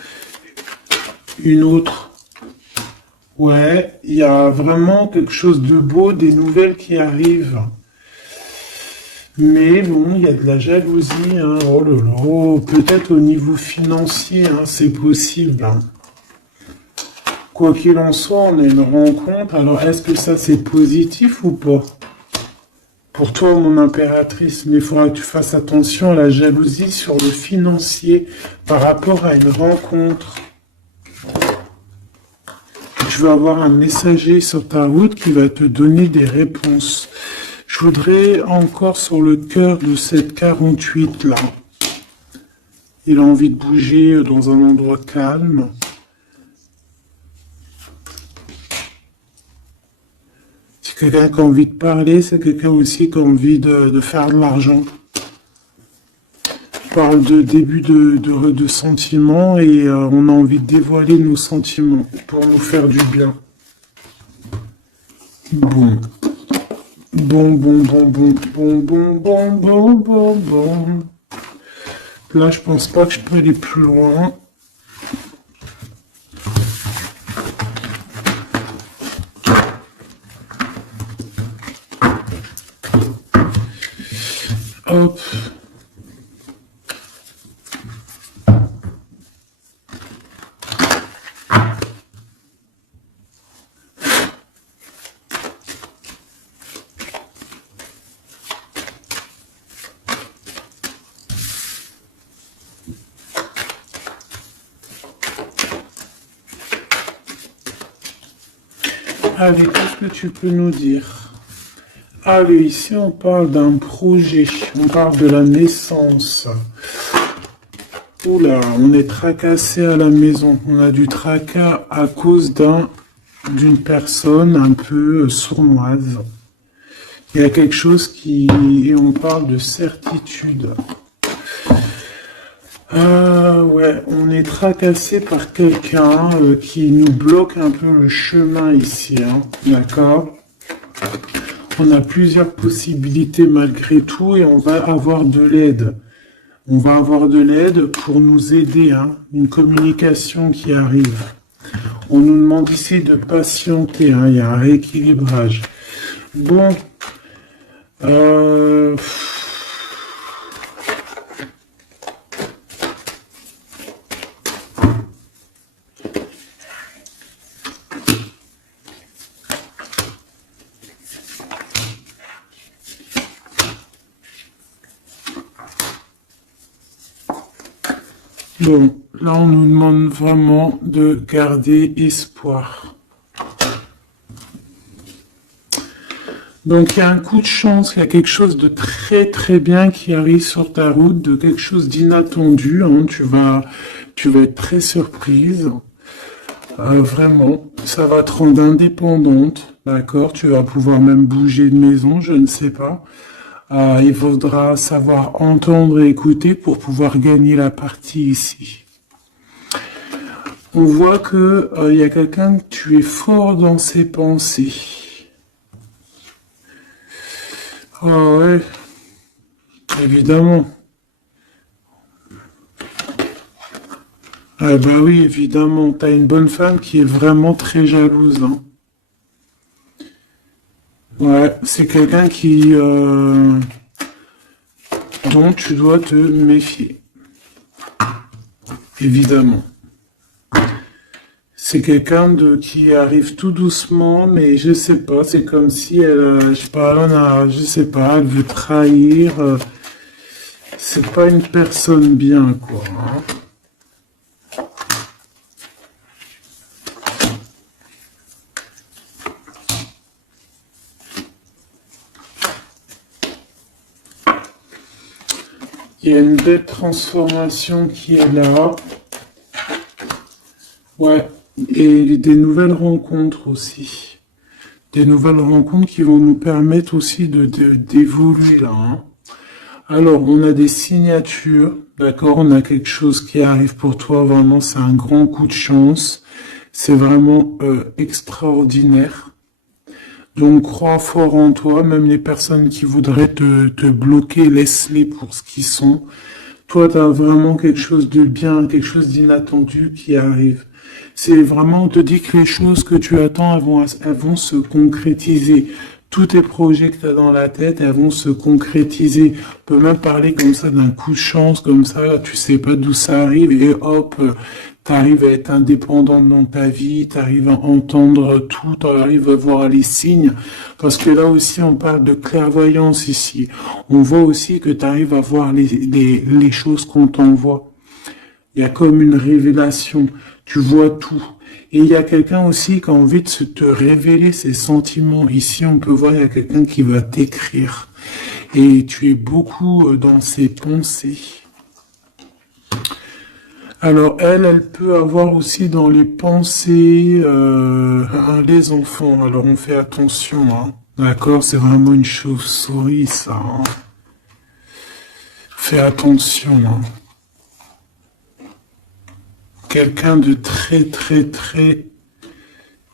Une autre. Ouais, il y a vraiment quelque chose de beau, des nouvelles qui arrivent. Mais bon, il y a de la jalousie, hein. Oh là là, oh, peut-être au niveau financier, hein, c'est possible, hein. Quoi qu'il en soit, on a une rencontre. Alors, est-ce que ça, c'est positif ou pas? Pour toi, mon impératrice, mais il faudra que tu fasses attention à la jalousie sur le financier par rapport à une rencontre. Tu vas avoir un messager sur ta route qui va te donner des réponses. Je voudrais encore sur le cœur de cette 48 là. Il a envie de bouger dans un endroit calme. C'est quelqu'un qui a envie de parler, c'est quelqu'un aussi qui a envie de faire de l'argent. Je parle de début de sentiments et on a envie de dévoiler nos sentiments pour nous faire du bien. Bon. Bon. Là, je pense pas que je peux aller plus loin. Hop. Allez, qu'est-ce que tu peux nous dire? Allez, ici on parle d'un projet, on parle de la naissance. Oula, on est tracassé à la maison, on a du tracas à cause d'une personne un peu sournoise. Il y a quelque chose et on parle de certitude. Ouais, on est tracassé par quelqu'un qui nous bloque un peu le chemin ici, hein, d'accord? On a plusieurs possibilités malgré tout et on va avoir de l'aide. On va avoir de l'aide pour nous aider, hein, une communication qui arrive. On nous demande ici de patienter, hein, il y a un rééquilibrage. Bon, Bon, là on nous demande vraiment de garder espoir. Donc il y a un coup de chance, il y a quelque chose de très très bien qui arrive sur ta route, de quelque chose d'inattendu, hein. Tu vas être très surprise. Vraiment, ça va te rendre indépendante, d'accord? Tu vas pouvoir même bouger de maison, je ne sais pas. Il faudra savoir entendre et écouter pour pouvoir gagner la partie ici. On voit que il y a quelqu'un que tu es fort dans ses pensées. Ah ouais, évidemment. Ah bah oui, évidemment, t'as une bonne femme qui est vraiment très jalouse, hein. Ouais, c'est quelqu'un dont tu dois te méfier. Évidemment. C'est quelqu'un qui arrive tout doucement, mais je sais pas, c'est comme si je sais pas, je sais pas, elle veut trahir. C'est pas une personne bien, quoi, hein. Il y a une belle transformation qui est là. Ouais, et des nouvelles rencontres aussi. Des nouvelles rencontres qui vont nous permettre aussi d'évoluer là, hein. Alors, on a des signatures, d'accord? On a quelque chose qui arrive pour toi, vraiment, c'est un grand coup de chance. C'est vraiment extraordinaire. Donc, crois fort en toi, même les personnes qui voudraient te bloquer, laisse-les pour ce qu'ils sont. Toi, tu as vraiment quelque chose de bien, quelque chose d'inattendu qui arrive. C'est vraiment, on te dit que les choses que tu attends, elles vont se concrétiser. Tous tes projets que tu as dans la tête, elles vont se concrétiser. On peut même parler comme ça d'un coup de chance, comme ça, tu sais pas d'où ça arrive, et hop, tu arrives à être indépendante dans ta vie, tu arrives à entendre tout, tu arrives à voir les signes, parce que là aussi, on parle de clairvoyance ici. On voit aussi que tu arrives à voir les choses qu'on t'envoie. Il y a comme une révélation. Tu vois tout. Et il y a quelqu'un aussi qui a envie de te révéler ses sentiments. Ici, on peut voir, il y a quelqu'un qui va t'écrire. Et tu es beaucoup dans ses pensées. Alors, elle peut avoir aussi dans les pensées les enfants. Alors, on fait attention, hein. D'accord? C'est vraiment une chauve-souris, ça, hein. Fais attention, hein. Quelqu'un de très, très, très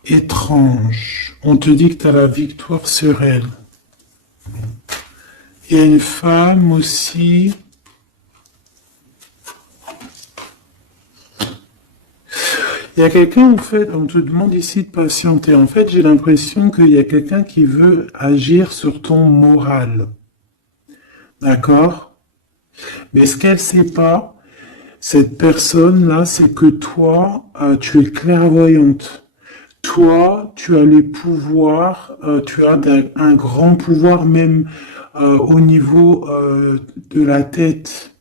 étrange. On te dit que tu as la victoire sur elle. Il y a une femme aussi. Il y a quelqu'un, en fait, on te demande ici de patienter. En fait, j'ai l'impression qu'il y a quelqu'un qui veut agir sur ton moral. D'accord? Mais ce qu'elle sait pas, cette personne-là, c'est que toi, tu es clairvoyante. Toi, tu as les pouvoirs, tu as un grand pouvoir même au niveau de la tête,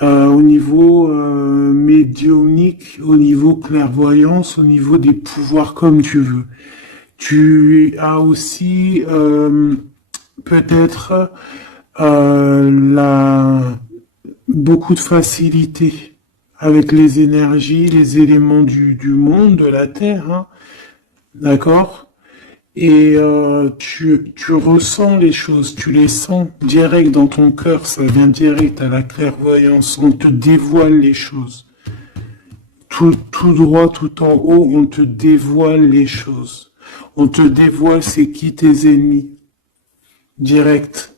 au niveau médiumnique, au niveau clairvoyance, au niveau des pouvoirs comme tu veux. Tu as aussi peut-être beaucoup de facilité avec les énergies, les éléments du monde, de la Terre, hein, d'accord? Et tu ressens les choses, tu les sens direct dans ton cœur, ça vient direct à la clairvoyance, on te dévoile les choses. Tout droit, tout en haut, on te dévoile les choses. On te dévoile c'est qui tes ennemis. Direct.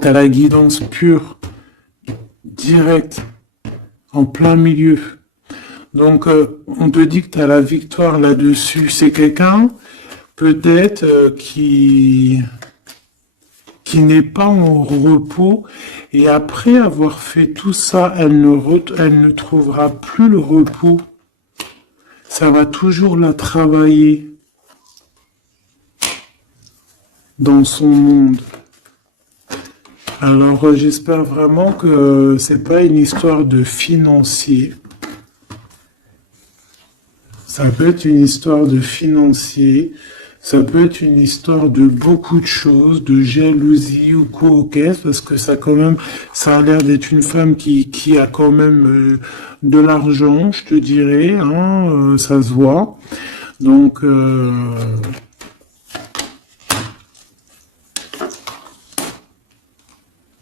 T'as la guidance pure. Direct. En plein milieu. Donc, on te dit que tu as la victoire là-dessus. C'est quelqu'un, peut-être, qui n'est pas en repos. Et après avoir fait tout ça, elle ne trouvera plus le repos. Ça va toujours la travailler dans son monde. Alors, j'espère vraiment que c'est pas une histoire de financier. Ça peut être une histoire de financier, ça peut être une histoire de beaucoup de choses, de jalousie ou quoi au caisse, parce que ça quand même, ça a l'air d'être une femme qui a quand même de l'argent, je te dirais, hein, ça se voit. Donc,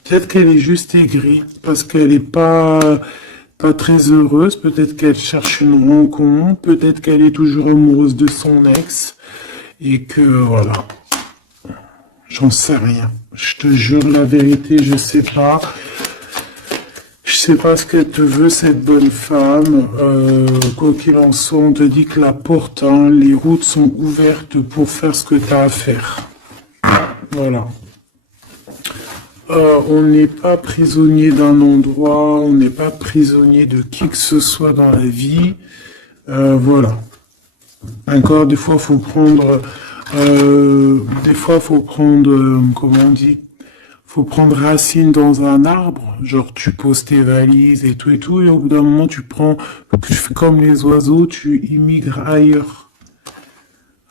peut-être qu'elle est juste aigrie, parce qu'elle est pas très heureuse, peut-être qu'elle cherche une rencontre, peut-être qu'elle est toujours amoureuse de son ex, et que voilà, j'en sais rien. Je te jure la vérité, je sais pas. Je sais pas ce qu'elle te veut, cette bonne femme. Quoi qu'il en soit, on te dit que la porte, hein, les routes sont ouvertes pour faire ce que tu as à faire. Voilà. On n'est pas prisonnier d'un endroit, on n'est pas prisonnier de qui que ce soit dans la vie. Voilà. Encore des fois, faut prendre, comment on dit, faut prendre racine dans un arbre. Genre, tu poses tes valises et tout, et au bout d'un moment, tu fais comme les oiseaux, tu immigres ailleurs.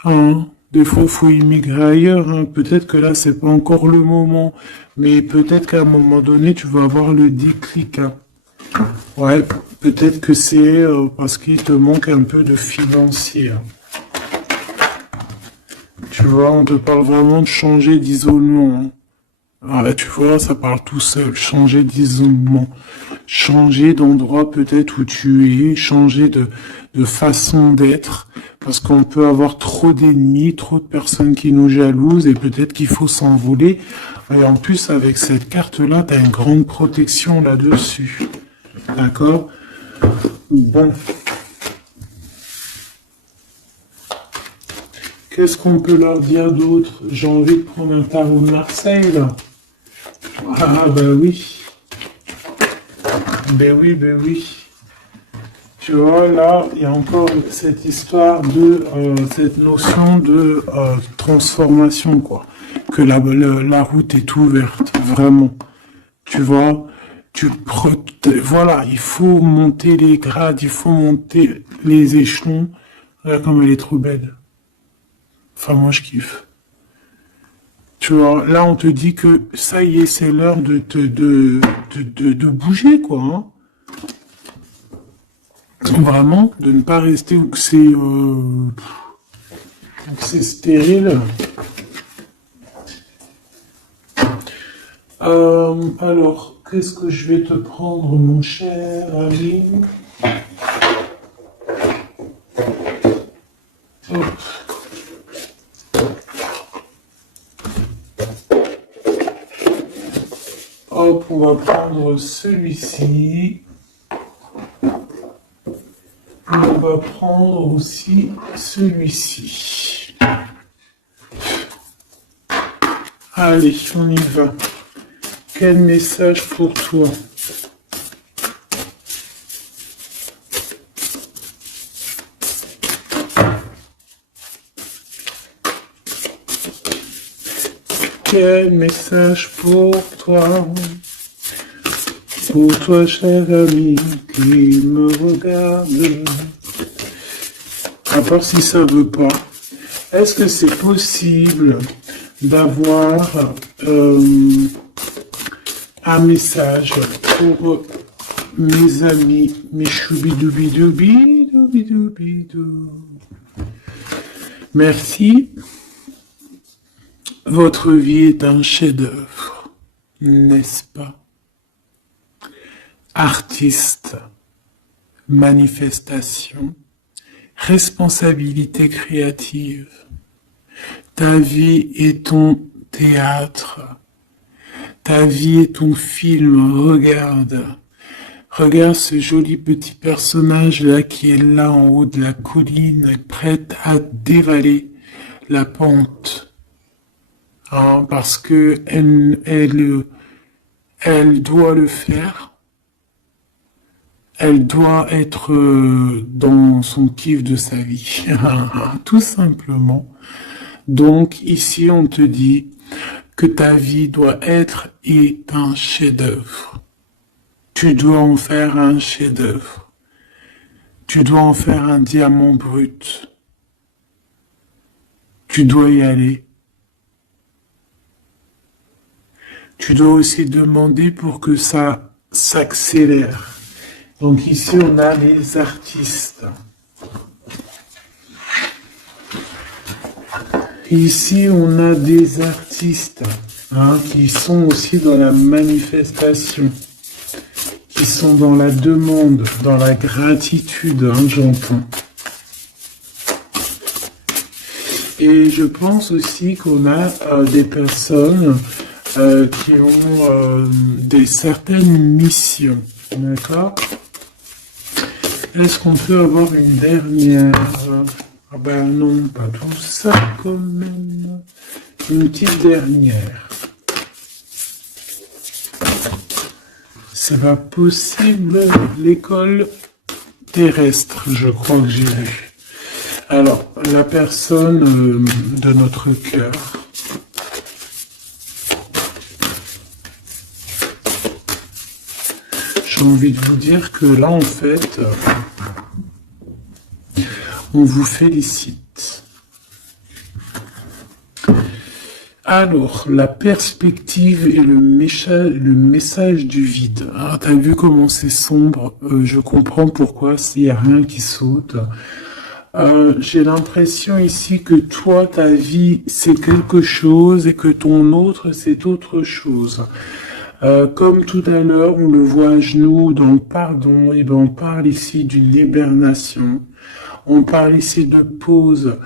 Hein? Des fois, faut immigrer ailleurs, hein. Peut-être que là, c'est pas encore le moment, mais peut-être qu'à un moment donné, tu vas avoir le déclic, hein. Ouais, peut-être que c'est parce qu'il te manque un peu de financier, hein. Tu vois, on te parle vraiment de changer d'isolement, hein. Ah là, tu vois, ça parle tout seul. Changer d'isolement, changer d'endroit peut-être où tu es, changer de façon d'être, parce qu'on peut avoir trop d'ennemis, trop de personnes qui nous jalousent, et peut-être qu'il faut s'envoler. Et en plus, avec cette carte-là, tu as une grande protection là-dessus. D'accord? Bon. Qu'est-ce qu'on peut leur dire d'autre? J'ai envie de prendre un tarot de Marseille, là. Ah, ben oui. Ben oui, ben oui. Tu vois, là, il y a encore cette histoire de, cette notion de transformation, quoi. Que la route est ouverte, vraiment. Tu vois, Voilà, il faut monter les grades, il faut monter les échelons. Regarde comme elle est trop belle. Enfin, moi, je kiffe. Tu vois, là, on te dit que ça y est, c'est l'heure de bouger, quoi. Hein. Vraiment, de ne pas rester où que c'est stérile. Alors, qu'est-ce que je vais te prendre, mon cher ami? Hop. Hop, on va prendre celui-ci. On va prendre aussi celui-ci. Allez, on y va. Quel message pour toi? Quel message pour toi? Pour toi, cher ami, qui me regarde. À part si ça veut pas. Est-ce que c'est possible d'avoir un message pour mes amis, mes choubidoubidoubidoubidou. Merci. Votre vie est un chef-d'œuvre, n'est-ce pas? Artiste, manifestation, responsabilité créative. Ta vie est ton théâtre. Ta vie est ton film. Regarde. Regarde ce joli petit personnage-là qui est là en haut de la colline, prête à dévaler la pente. Hein, parce que elle doit le faire. Elle doit être dans son kiff de sa vie, tout simplement. Donc ici, on te dit que ta vie doit être un chef-d'œuvre. Tu dois en faire un chef-d'œuvre. Tu dois en faire un diamant brut. Tu dois y aller. Tu dois aussi demander pour que ça s'accélère. Donc ici, on a les artistes. Ici, on a des artistes qui sont aussi dans la manifestation, qui sont dans la demande, dans la gratitude, j'entends. Et je pense aussi qu'on a des personnes qui ont certaines missions, d'accord? Est-ce qu'on peut avoir une dernière? Ah ben non, pas tout ça quand même. Une petite dernière. C'est pas possible. L'école terrestre, je crois que j'ai vu. Alors, la personne de notre cœur. J'ai envie de vous dire que là, en fait, on vous félicite. Alors, la perspective et le message du vide. Ah, t'as vu comment c'est sombre? Je comprends pourquoi s'il n'y a rien qui saute. J'ai l'impression ici que toi, ta vie, c'est quelque chose et que ton autre, c'est autre chose. Comme tout à l'heure, on le voit à genoux dans le pardon, et ben on parle ici d'une hibernation. On parle ici de pause,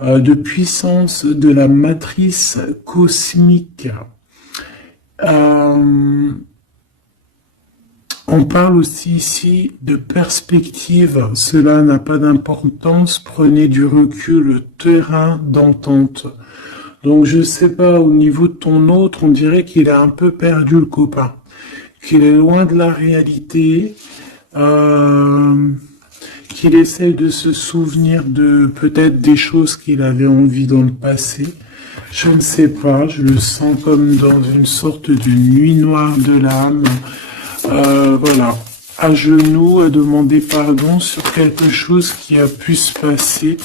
de puissance de la matrice cosmique. On parle aussi ici de perspective. Cela n'a pas d'importance. Prenez du recul, terrain d'entente. Donc je sais pas, au niveau de ton autre, on dirait qu'il a un peu perdu le copain, qu'il est loin de la réalité, qu'il essaye de se souvenir de peut-être des choses qu'il avait envie dans le passé. Je ne sais pas, je le sens comme dans une sorte de nuit noire de l'âme. Voilà, à genoux, à demander pardon sur quelque chose qui a pu se passer,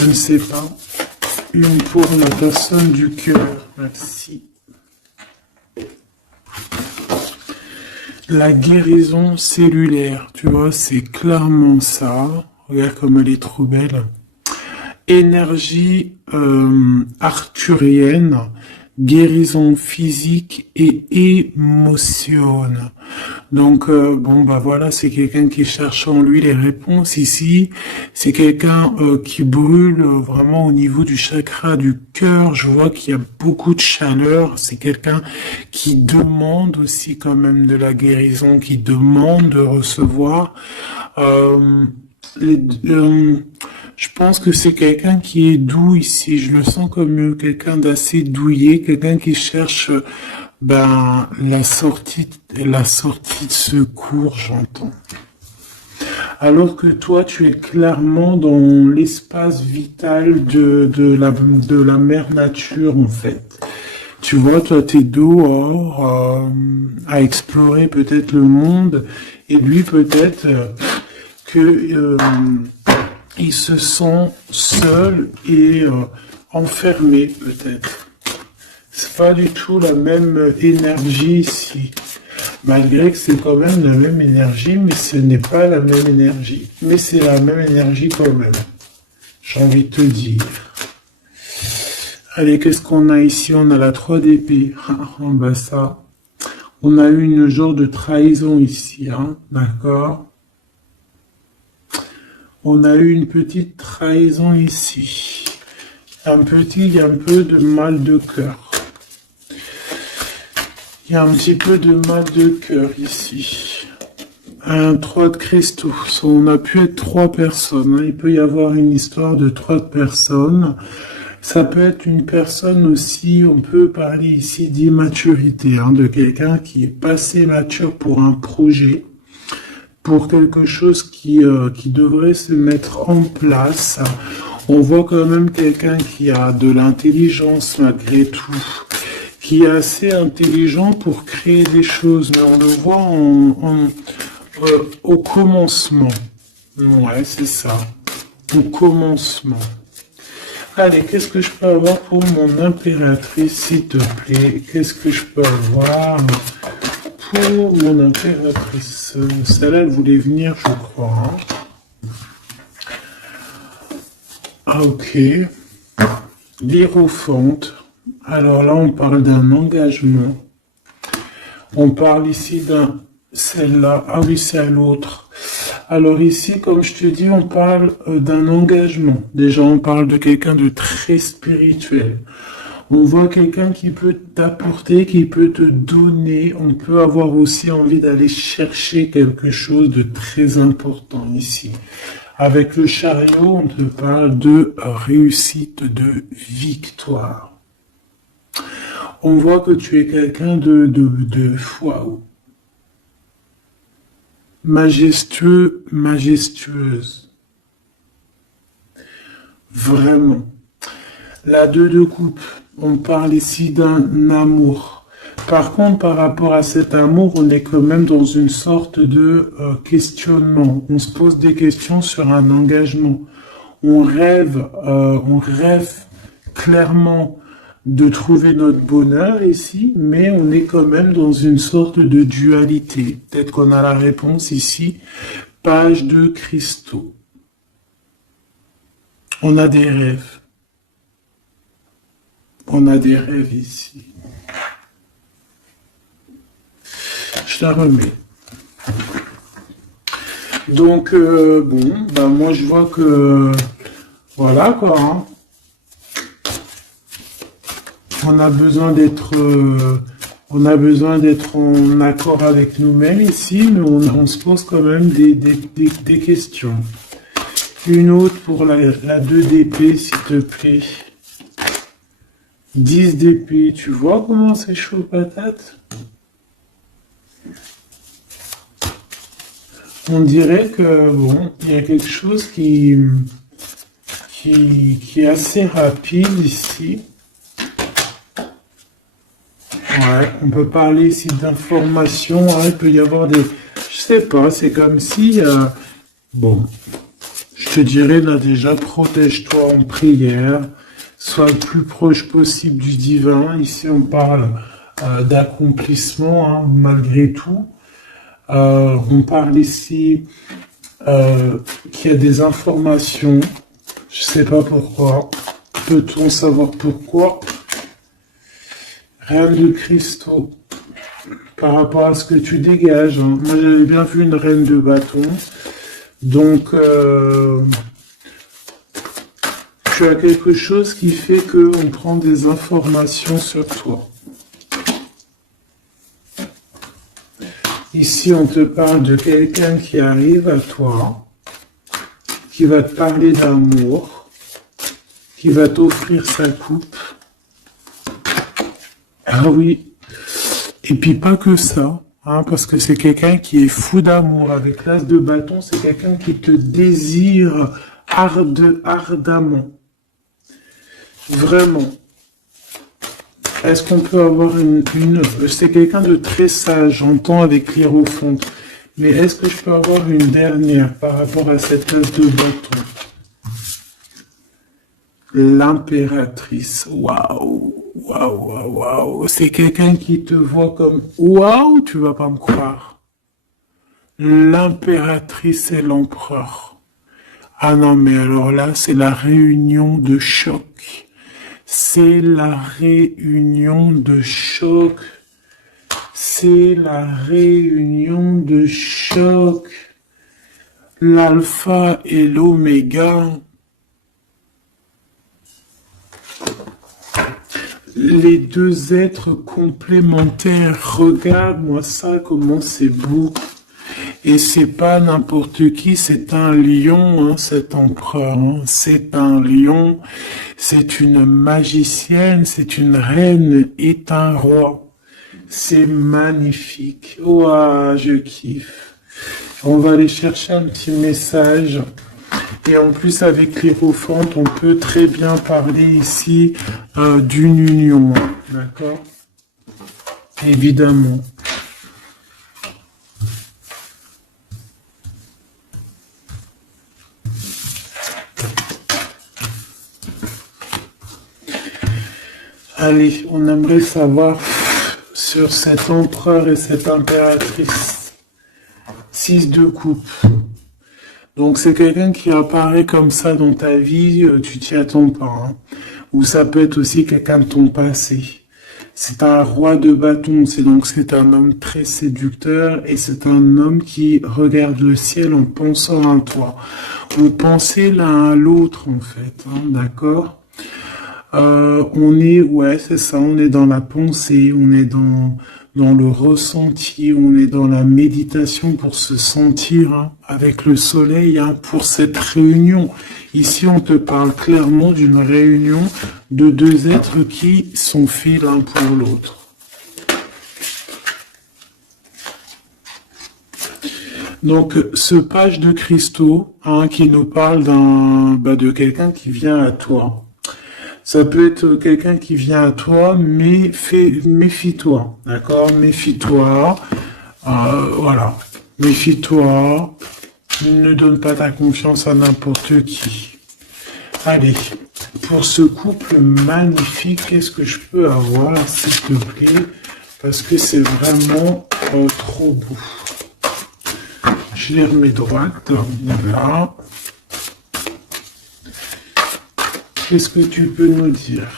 je ne sais pas. Une pour la personne du cœur, merci. La guérison cellulaire, tu vois, c'est clairement ça. Regarde comme elle est trop belle. Énergie arthurienne, guérison physique et émotion. Donc bon bah voilà, c'est quelqu'un qui cherche en lui les réponses ici. C'est quelqu'un qui brûle vraiment au niveau du chakra du cœur. Je vois qu'il y a beaucoup de chaleur. C'est quelqu'un qui demande aussi quand même de la guérison, qui demande de recevoir. Les, je pense que c'est quelqu'un qui est doux ici. Je le sens comme quelqu'un d'assez douillet, quelqu'un qui cherche ben la sortie de secours, j'entends. Alors que toi, tu es clairement dans l'espace vital de la mère nature, en fait. Tu vois, toi, t'es dehors à explorer peut-être le monde, et lui, peut-être que il se sent seul et enfermé, peut-être. C'est pas du tout la même énergie ici. Malgré que c'est quand même la même énergie, mais ce n'est pas la même énergie. Mais c'est la même énergie quand même. J'ai envie de te dire. Allez, qu'est-ce qu'on a ici? On a la 3 d'épée. Ah, bah ça. On a eu une genre de trahison ici, hein, d'accord? On a eu une petite trahison ici. Il y a un peu de mal de cœur. Il y a un petit peu de mal de cœur ici. Un 3 de cristaux. On a pu être 3 personnes. Hein. Il peut y avoir une histoire de 3 personnes. Ça peut être une personne aussi, on peut parler ici d'immaturité, hein, de quelqu'un qui est passé mature pour un projet, pour quelque chose qui devrait se mettre en place. On voit quand même quelqu'un qui a de l'intelligence malgré tout, qui est assez intelligent pour créer des choses, mais on le voit au commencement. Ouais, c'est ça. Au commencement. Allez, qu'est-ce que je peux avoir pour mon impératrice, s'il te plaît? Qu'est-ce que je peux avoir pour mon impératrice? Celle-là, elle voulait venir, je crois. Hein. Ah, ok. L'Hiérophante. Alors là, on parle d'un engagement. On parle ici d'un... Celle-là. Ah oui, c'est à l'autre. Alors ici, comme je te dis, on parle d'un engagement. Déjà, on parle de quelqu'un de très spirituel. On voit quelqu'un qui peut t'apporter, qui peut te donner. On peut avoir aussi envie d'aller chercher quelque chose de très important ici. Avec le chariot, on te parle de réussite, de victoire. On voit que tu es quelqu'un de waouh. Majestueux, majestueuse. Vraiment. La 2 de coupe, on parle ici d'un amour. Par contre, par rapport à cet amour, on est quand même dans une sorte de questionnement. On se pose des questions sur un engagement. On rêve clairement de trouver notre bonheur ici, mais on est quand même dans une sorte de dualité. Peut-être qu'on a la réponse ici. Page de cristaux. On a des rêves. On a des rêves ici. Je la remets. Donc, bon, ben moi je vois que... Voilà quoi, hein. On a besoin d'être en accord avec nous-mêmes ici, mais on se pose quand même des questions. Une autre pour la 2 d'épée, s'il te plaît. 10 d'épée, tu vois comment c'est chaud patate? On dirait que, bon, il y a quelque chose qui est assez rapide ici. Ouais, on peut parler ici d'informations, hein, il peut y avoir des... Je sais pas, c'est comme si... bon, je te dirais là déjà, protège-toi en prière, sois le plus proche possible du divin. Ici, on parle d'accomplissement, hein, malgré tout. On parle ici qu'il y a des informations, je sais pas pourquoi. Peut-on savoir pourquoi? Reine de cristaux, par rapport à ce que tu dégages. Hein. Moi, j'avais bien vu une reine de bâton. Donc, tu as quelque chose qui fait qu'on prend des informations sur toi. Ici, on te parle de quelqu'un qui arrive à toi, qui va te parler d'amour, qui va t'offrir sa coupe. Ah oui. Et puis pas que ça, hein, parce que c'est quelqu'un qui est fou d'amour. Avec l'as de bâton, c'est quelqu'un qui te désire ardemment. Vraiment. Est-ce qu'on peut avoir c'est quelqu'un de très sage, j'entends avec l'hiérophante. Mais est-ce que je peux avoir une dernière par rapport à cette as de bâton? L'impératrice. Waouh, waouh, waouh, waouh. C'est quelqu'un qui te voit comme waouh, tu vas pas me croire. L'impératrice et l'empereur. Ah non, mais alors là, c'est la réunion de choc. C'est la réunion de choc. C'est la réunion de choc. L'alpha et l'oméga. Les deux êtres complémentaires. Regarde-moi ça, comment c'est beau. Et c'est pas n'importe qui, c'est un lion, hein, cet empereur. Hein. C'est un lion, c'est une magicienne, c'est une reine et un roi. C'est magnifique. Ouah, je kiffe. On va aller chercher un petit message. Et en plus, avec l'hiérophante, on peut très bien parler ici d'une union. D'accord? Évidemment. Allez, on aimerait savoir sur cet empereur et cette impératrice. 6 de coupe. Donc c'est quelqu'un qui apparaît comme ça dans ta vie, tu t'y attends pas. Hein. Ou ça peut être aussi quelqu'un de ton passé. C'est un roi de bâton, c'est un homme très séducteur et c'est un homme qui regarde le ciel en pensant à toi. Vous pensez l'un à l'autre en fait, hein, d'accord? Ouais, c'est ça, on est dans la pensée, on est dans le ressenti, on est dans la méditation pour se sentir hein, avec le soleil hein, pour cette réunion. Ici, on te parle clairement d'une réunion de deux êtres qui sont faits l'un pour l'autre. Donc, ce page de cristaux hein, qui nous parle de quelqu'un qui vient à toi. Ça peut être quelqu'un qui vient à toi, mais méfie-toi, d'accord? Méfie-toi, voilà. Méfie-toi, ne donne pas ta confiance à n'importe qui. Allez, pour ce couple magnifique, qu'est-ce que je peux avoir, s'il te plaît? Parce que c'est vraiment trop beau. Je les remets droite, voilà. Qu'est-ce que tu peux nous dire?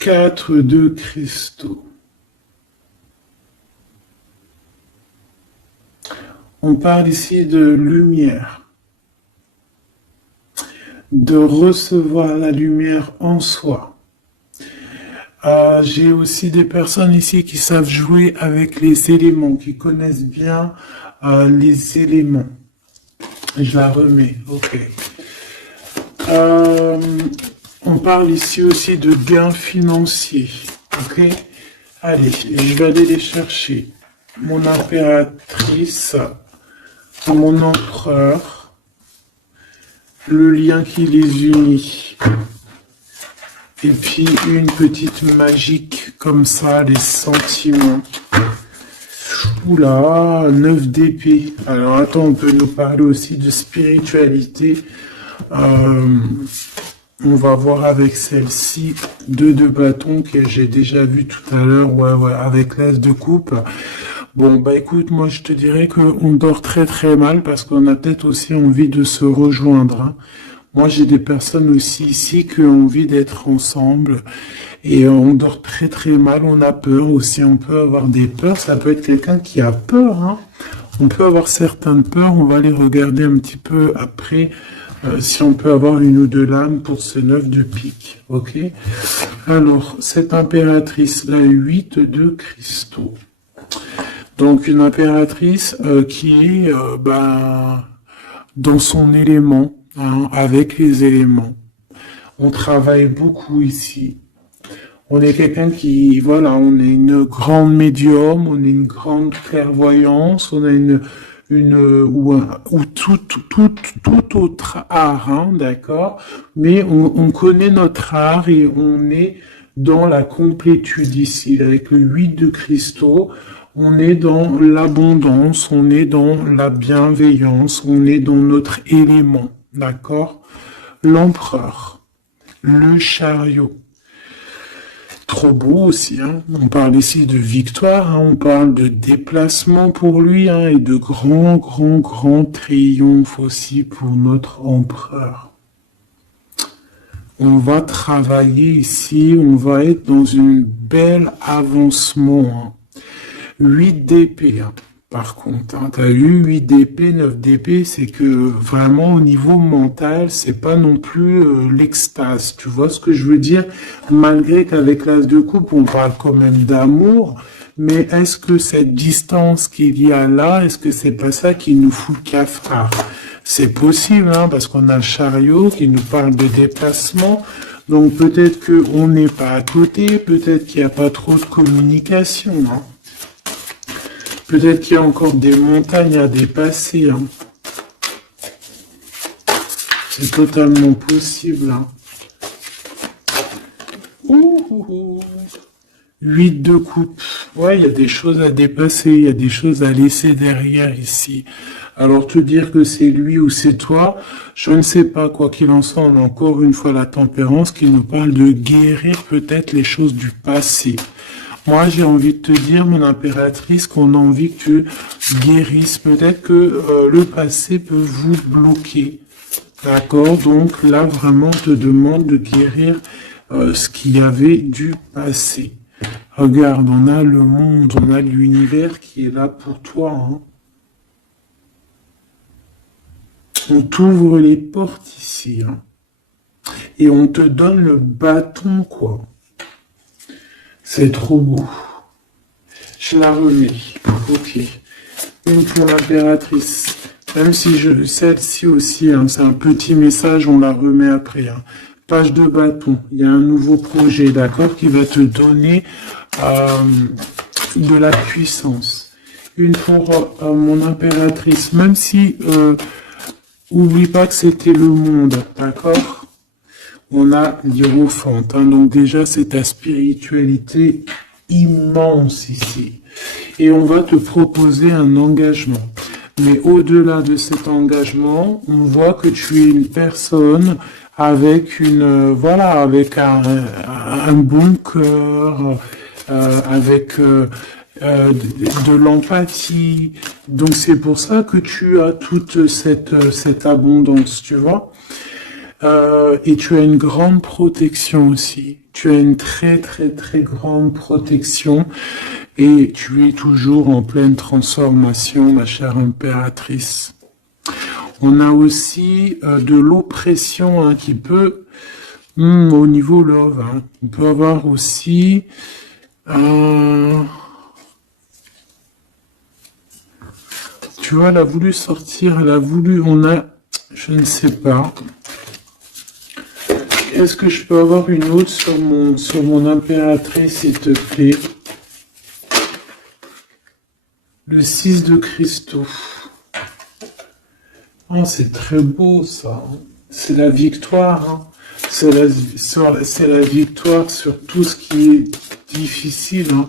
4 de cristaux. On parle ici de lumière. De recevoir la lumière en soi. J'ai aussi des personnes ici qui savent jouer avec les éléments, qui connaissent bien les éléments. Je la remets, ok. On parle ici aussi de gains financiers. Ok? Allez, je vais aller les chercher. Mon impératrice, mon empereur, le lien qui les unit. Et puis une petite magique comme ça, les sentiments. Oula, 9 d'épée. Alors attends, on peut nous parler aussi de spiritualité. On va voir avec celle-ci, 2 de bâton que j'ai déjà vu tout à l'heure, ouais, avec l'as de coupe. Bon, bah écoute, moi je te dirais qu'on dort très très mal parce qu'on a peut-être aussi envie de se rejoindre, hein. Moi j'ai des personnes aussi ici qui ont envie d'être ensemble et on dort très très mal, on a peur aussi, on peut avoir des peurs, ça peut être quelqu'un qui a peur, hein. On peut avoir certaines peurs, on va les regarder un petit peu après. Si on peut avoir une ou deux lames pour ce 9 de pique, ok? Alors, cette impératrice, la 8 de cristaux. Donc, une impératrice qui est dans son élément, hein, avec les éléments. On travaille beaucoup ici. On est quelqu'un qui, voilà, on est une grande médium, on est une grande clairvoyance, on a ou tout autre art, hein, d'accord? Mais on connaît notre art et on est dans la complétude ici. Avec le 8 de cristaux, on est dans l'abondance, on est dans la bienveillance, on est dans notre élément, d'accord? L'empereur, le chariot. Trop beau aussi, hein. On parle ici de victoire, hein. On parle de déplacement pour lui, hein, et de grand triomphe aussi pour notre empereur. On va travailler ici, on va être dans une belle avancement, hein. 8 d'épée, hein. Par contre, hein, t'as eu 8 d'épée, 9 d'épée, c'est que vraiment au niveau mental, c'est pas non plus l'extase. Tu vois ce que je veux dire? Malgré qu'avec l'as de coupe, on parle quand même d'amour, mais est-ce que cette distance qu'il y a là, est-ce que c'est pas ça qui nous fout le cafard? C'est possible, hein, parce qu'on a le chariot qui nous parle de déplacement. Donc peut-être qu'on n'est pas à côté, peut-être qu'il n'y a pas trop de communication, hein. Peut-être qu'il y a encore des montagnes à dépasser, hein. C'est totalement possible, hein. 8 de coupe. Ouais, il y a des choses à dépasser, il y a des choses à laisser derrière ici. Alors te dire que c'est lui ou c'est toi, je ne sais pas, quoi qu'il en soit, on a encore une fois la tempérance qui nous parle de guérir peut-être les choses du passé. Moi, j'ai envie de te dire, mon impératrice, qu'on a envie que tu guérisses. Peut-être que le passé peut vous bloquer. D'accord? Donc là, vraiment, on te demande de guérir ce qu'il y avait du passé. Regarde, on a le monde, on a l'univers qui est là pour toi, hein. On t'ouvre les portes ici, hein. Et on te donne le bâton, quoi. C'est trop beau. Je la remets. Ok. Une pour l'impératrice. Même si celle-ci aussi, hein, c'est un petit message, on la remet après, hein. Page de bâton. Il y a un nouveau projet, d'accord, qui va te donner de la puissance. Une pour mon impératrice. Même si, oublie pas que c'était le monde, d'accord? On a l'hiérophante, hein, donc déjà c'est ta spiritualité immense ici. Et on va te proposer un engagement. Mais au-delà de cet engagement, on voit que tu es une personne avec avec un bon cœur, avec de l'empathie. Donc c'est pour ça que tu as toute cette abondance, tu vois. Et tu as une grande protection aussi. Tu as une très grande protection et tu es toujours en pleine transformation, ma chère impératrice. On a aussi de l'oppression, hein, qui peut, au niveau love, hein, on peut avoir aussi tu vois, elle a voulu sortir, je ne sais pas. Est-ce que je peux avoir une autre sur mon impératrice, s'il te plaît? Le 6 de cristaux. Oh, c'est très beau, ça. C'est la victoire, hein. C'est la victoire sur tout ce qui est difficile, hein.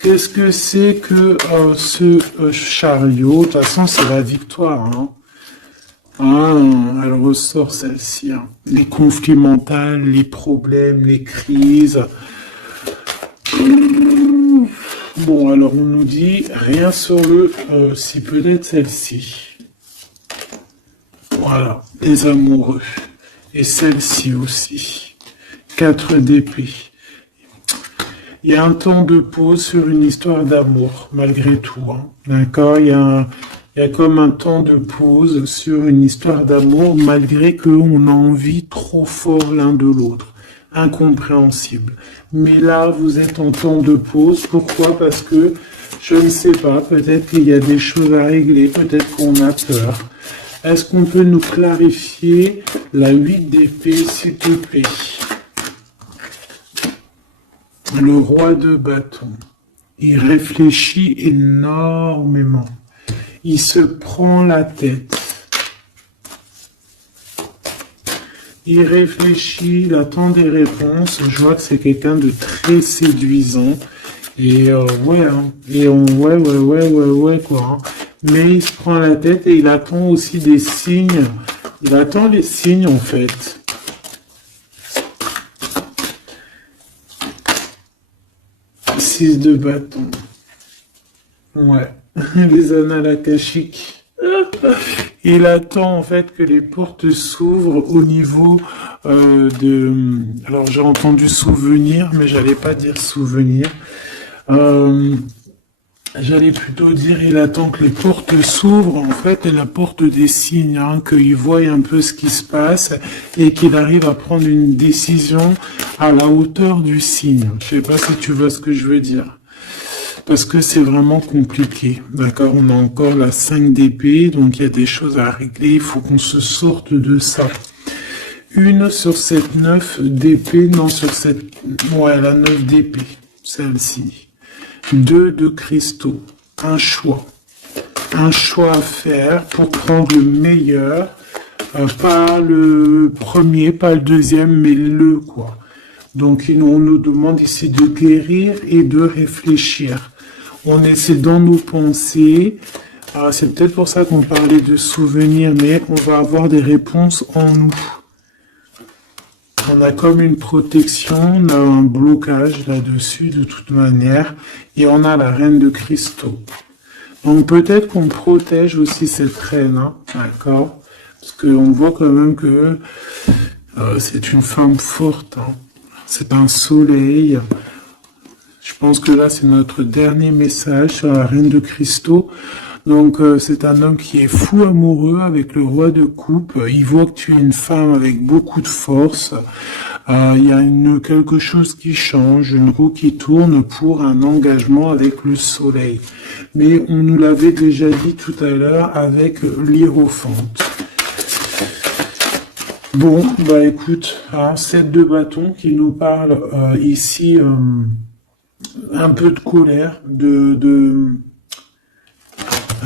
Qu'est-ce que c'est que ce chariot? De toute façon, c'est la victoire, hein. Ah, elle ressort celle-ci, hein. Les conflits mentaux, les problèmes, les crises. Bon, alors on nous dit rien sur le si peut-être celle-ci. Voilà, les amoureux. Et celle-ci aussi. 4 d'épée. Il y a un temps de pause sur une histoire d'amour, malgré tout, hein. D'accord? Il y a comme un temps de pause sur une histoire d'amour, malgré qu'on a envie trop fort l'un de l'autre. Incompréhensible. Mais là, vous êtes en temps de pause. Pourquoi? Parce que, je ne sais pas, peut-être qu'il y a des choses à régler, peut-être qu'on a peur. Est-ce qu'on peut nous clarifier la 8 d'épée, s'il te plaît? Le roi de bâton. Il réfléchit énormément. Il se prend la tête. Il réfléchit, il attend des réponses. Je vois que c'est quelqu'un de très séduisant. Et ouais, hein. Et ouais, quoi, hein. Mais il se prend la tête et il attend aussi des signes. Il attend les signes, en fait. 6 de bâton. Ouais. Les annales akashiques. Il attend en fait que les portes s'ouvrent au niveau Alors j'ai entendu souvenir, mais j'allais pas dire souvenir. J'allais plutôt dire il attend que les portes s'ouvrent en fait et la porte des signes, hein, qu'il voie un peu ce qui se passe et qu'il arrive à prendre une décision à la hauteur du signe. Je sais pas si tu vois ce que je veux dire. Parce que c'est vraiment compliqué, d'accord? On a encore la 5 d'épée, donc il y a des choses à régler, il faut qu'on se sorte de ça. Une sur cette 9 d'épée, non sur cette... Ouais, la 9 d'épée, celle-ci. 2 de cristaux, un choix. Un choix à faire pour prendre le meilleur, pas le premier, pas le deuxième, mais le quoi. Donc on nous demande ici de guérir et de réfléchir. On essaie dans nos pensées. C'est peut-être pour ça qu'on parlait de souvenirs, mais on va avoir des réponses en nous. On a comme une protection, on a un blocage là-dessus de toute manière, et on a la reine de cristaux. Donc peut-être qu'on protège aussi cette reine, hein, d'accord? Parce qu'on voit quand même que c'est une femme forte, hein. C'est un soleil. Je pense que là, c'est notre dernier message sur la reine de cristaux. Donc, c'est un homme qui est fou amoureux avec le roi de coupe. Il voit que tu es une femme avec beaucoup de force. Il y a quelque chose qui change, une roue qui tourne pour un engagement avec le soleil. Mais on nous l'avait déjà dit tout à l'heure avec l'hiérophante. Bon, bah écoute, 7 de bâton qui nous parle ici un peu de colère,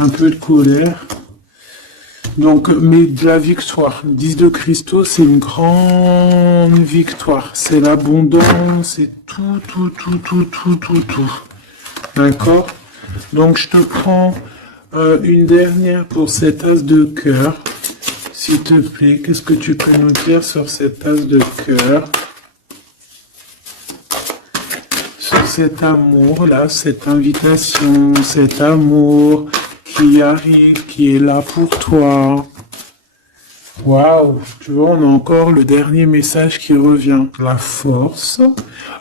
un peu de colère. Donc, mais de la victoire. 10 de cristaux, c'est une grande victoire. C'est l'abondance, c'est tout. D'accord? Donc, je te prends une dernière pour cet as de cœur. S'il te plaît, qu'est-ce que tu peux nous dire sur cet as de cœur? Sur cet amour-là, cette invitation, cet amour qui arrive, qui est là pour toi. Waouh, tu vois, on a encore le dernier message qui revient. La force,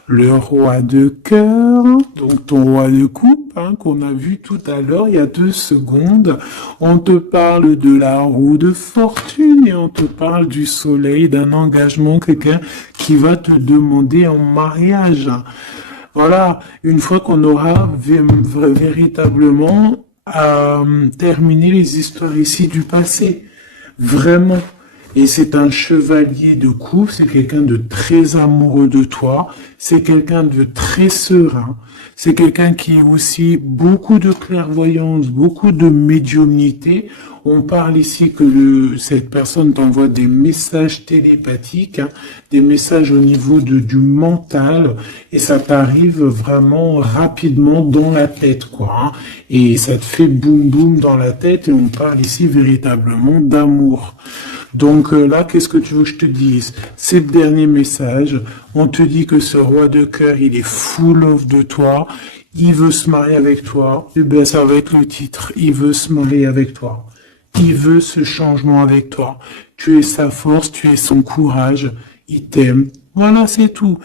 le roi de cœur, donc ton roi de coupe, hein, qu'on a vu tout à l'heure, il y a 2 secondes. On te parle de la roue de fortune et on te parle du soleil, d'un engagement, quelqu'un qui va te demander en mariage. Voilà, une fois qu'on aura véritablement terminé les histoires ici du passé. Vraiment. Et c'est un chevalier de coupe, c'est quelqu'un de très amoureux de toi, c'est quelqu'un de très serein, c'est quelqu'un qui a aussi beaucoup de clairvoyance, beaucoup de médiumnité. On parle ici que cette personne t'envoie des messages télépathiques, hein, des messages au niveau du mental, et ça t'arrive vraiment rapidement dans la tête, quoi. Hein, et ça te fait boum boum dans la tête, et on parle ici véritablement d'amour. Donc là, qu'est-ce que tu veux que je te dise? C'est le dernier message. On te dit que ce roi de cœur, il est full of de toi. Il veut se marier avec toi. Eh bien, ça va être le titre. Il veut se marier avec toi. Il veut ce changement avec toi. Tu es sa force, tu es son courage. Il t'aime. Voilà, c'est tout.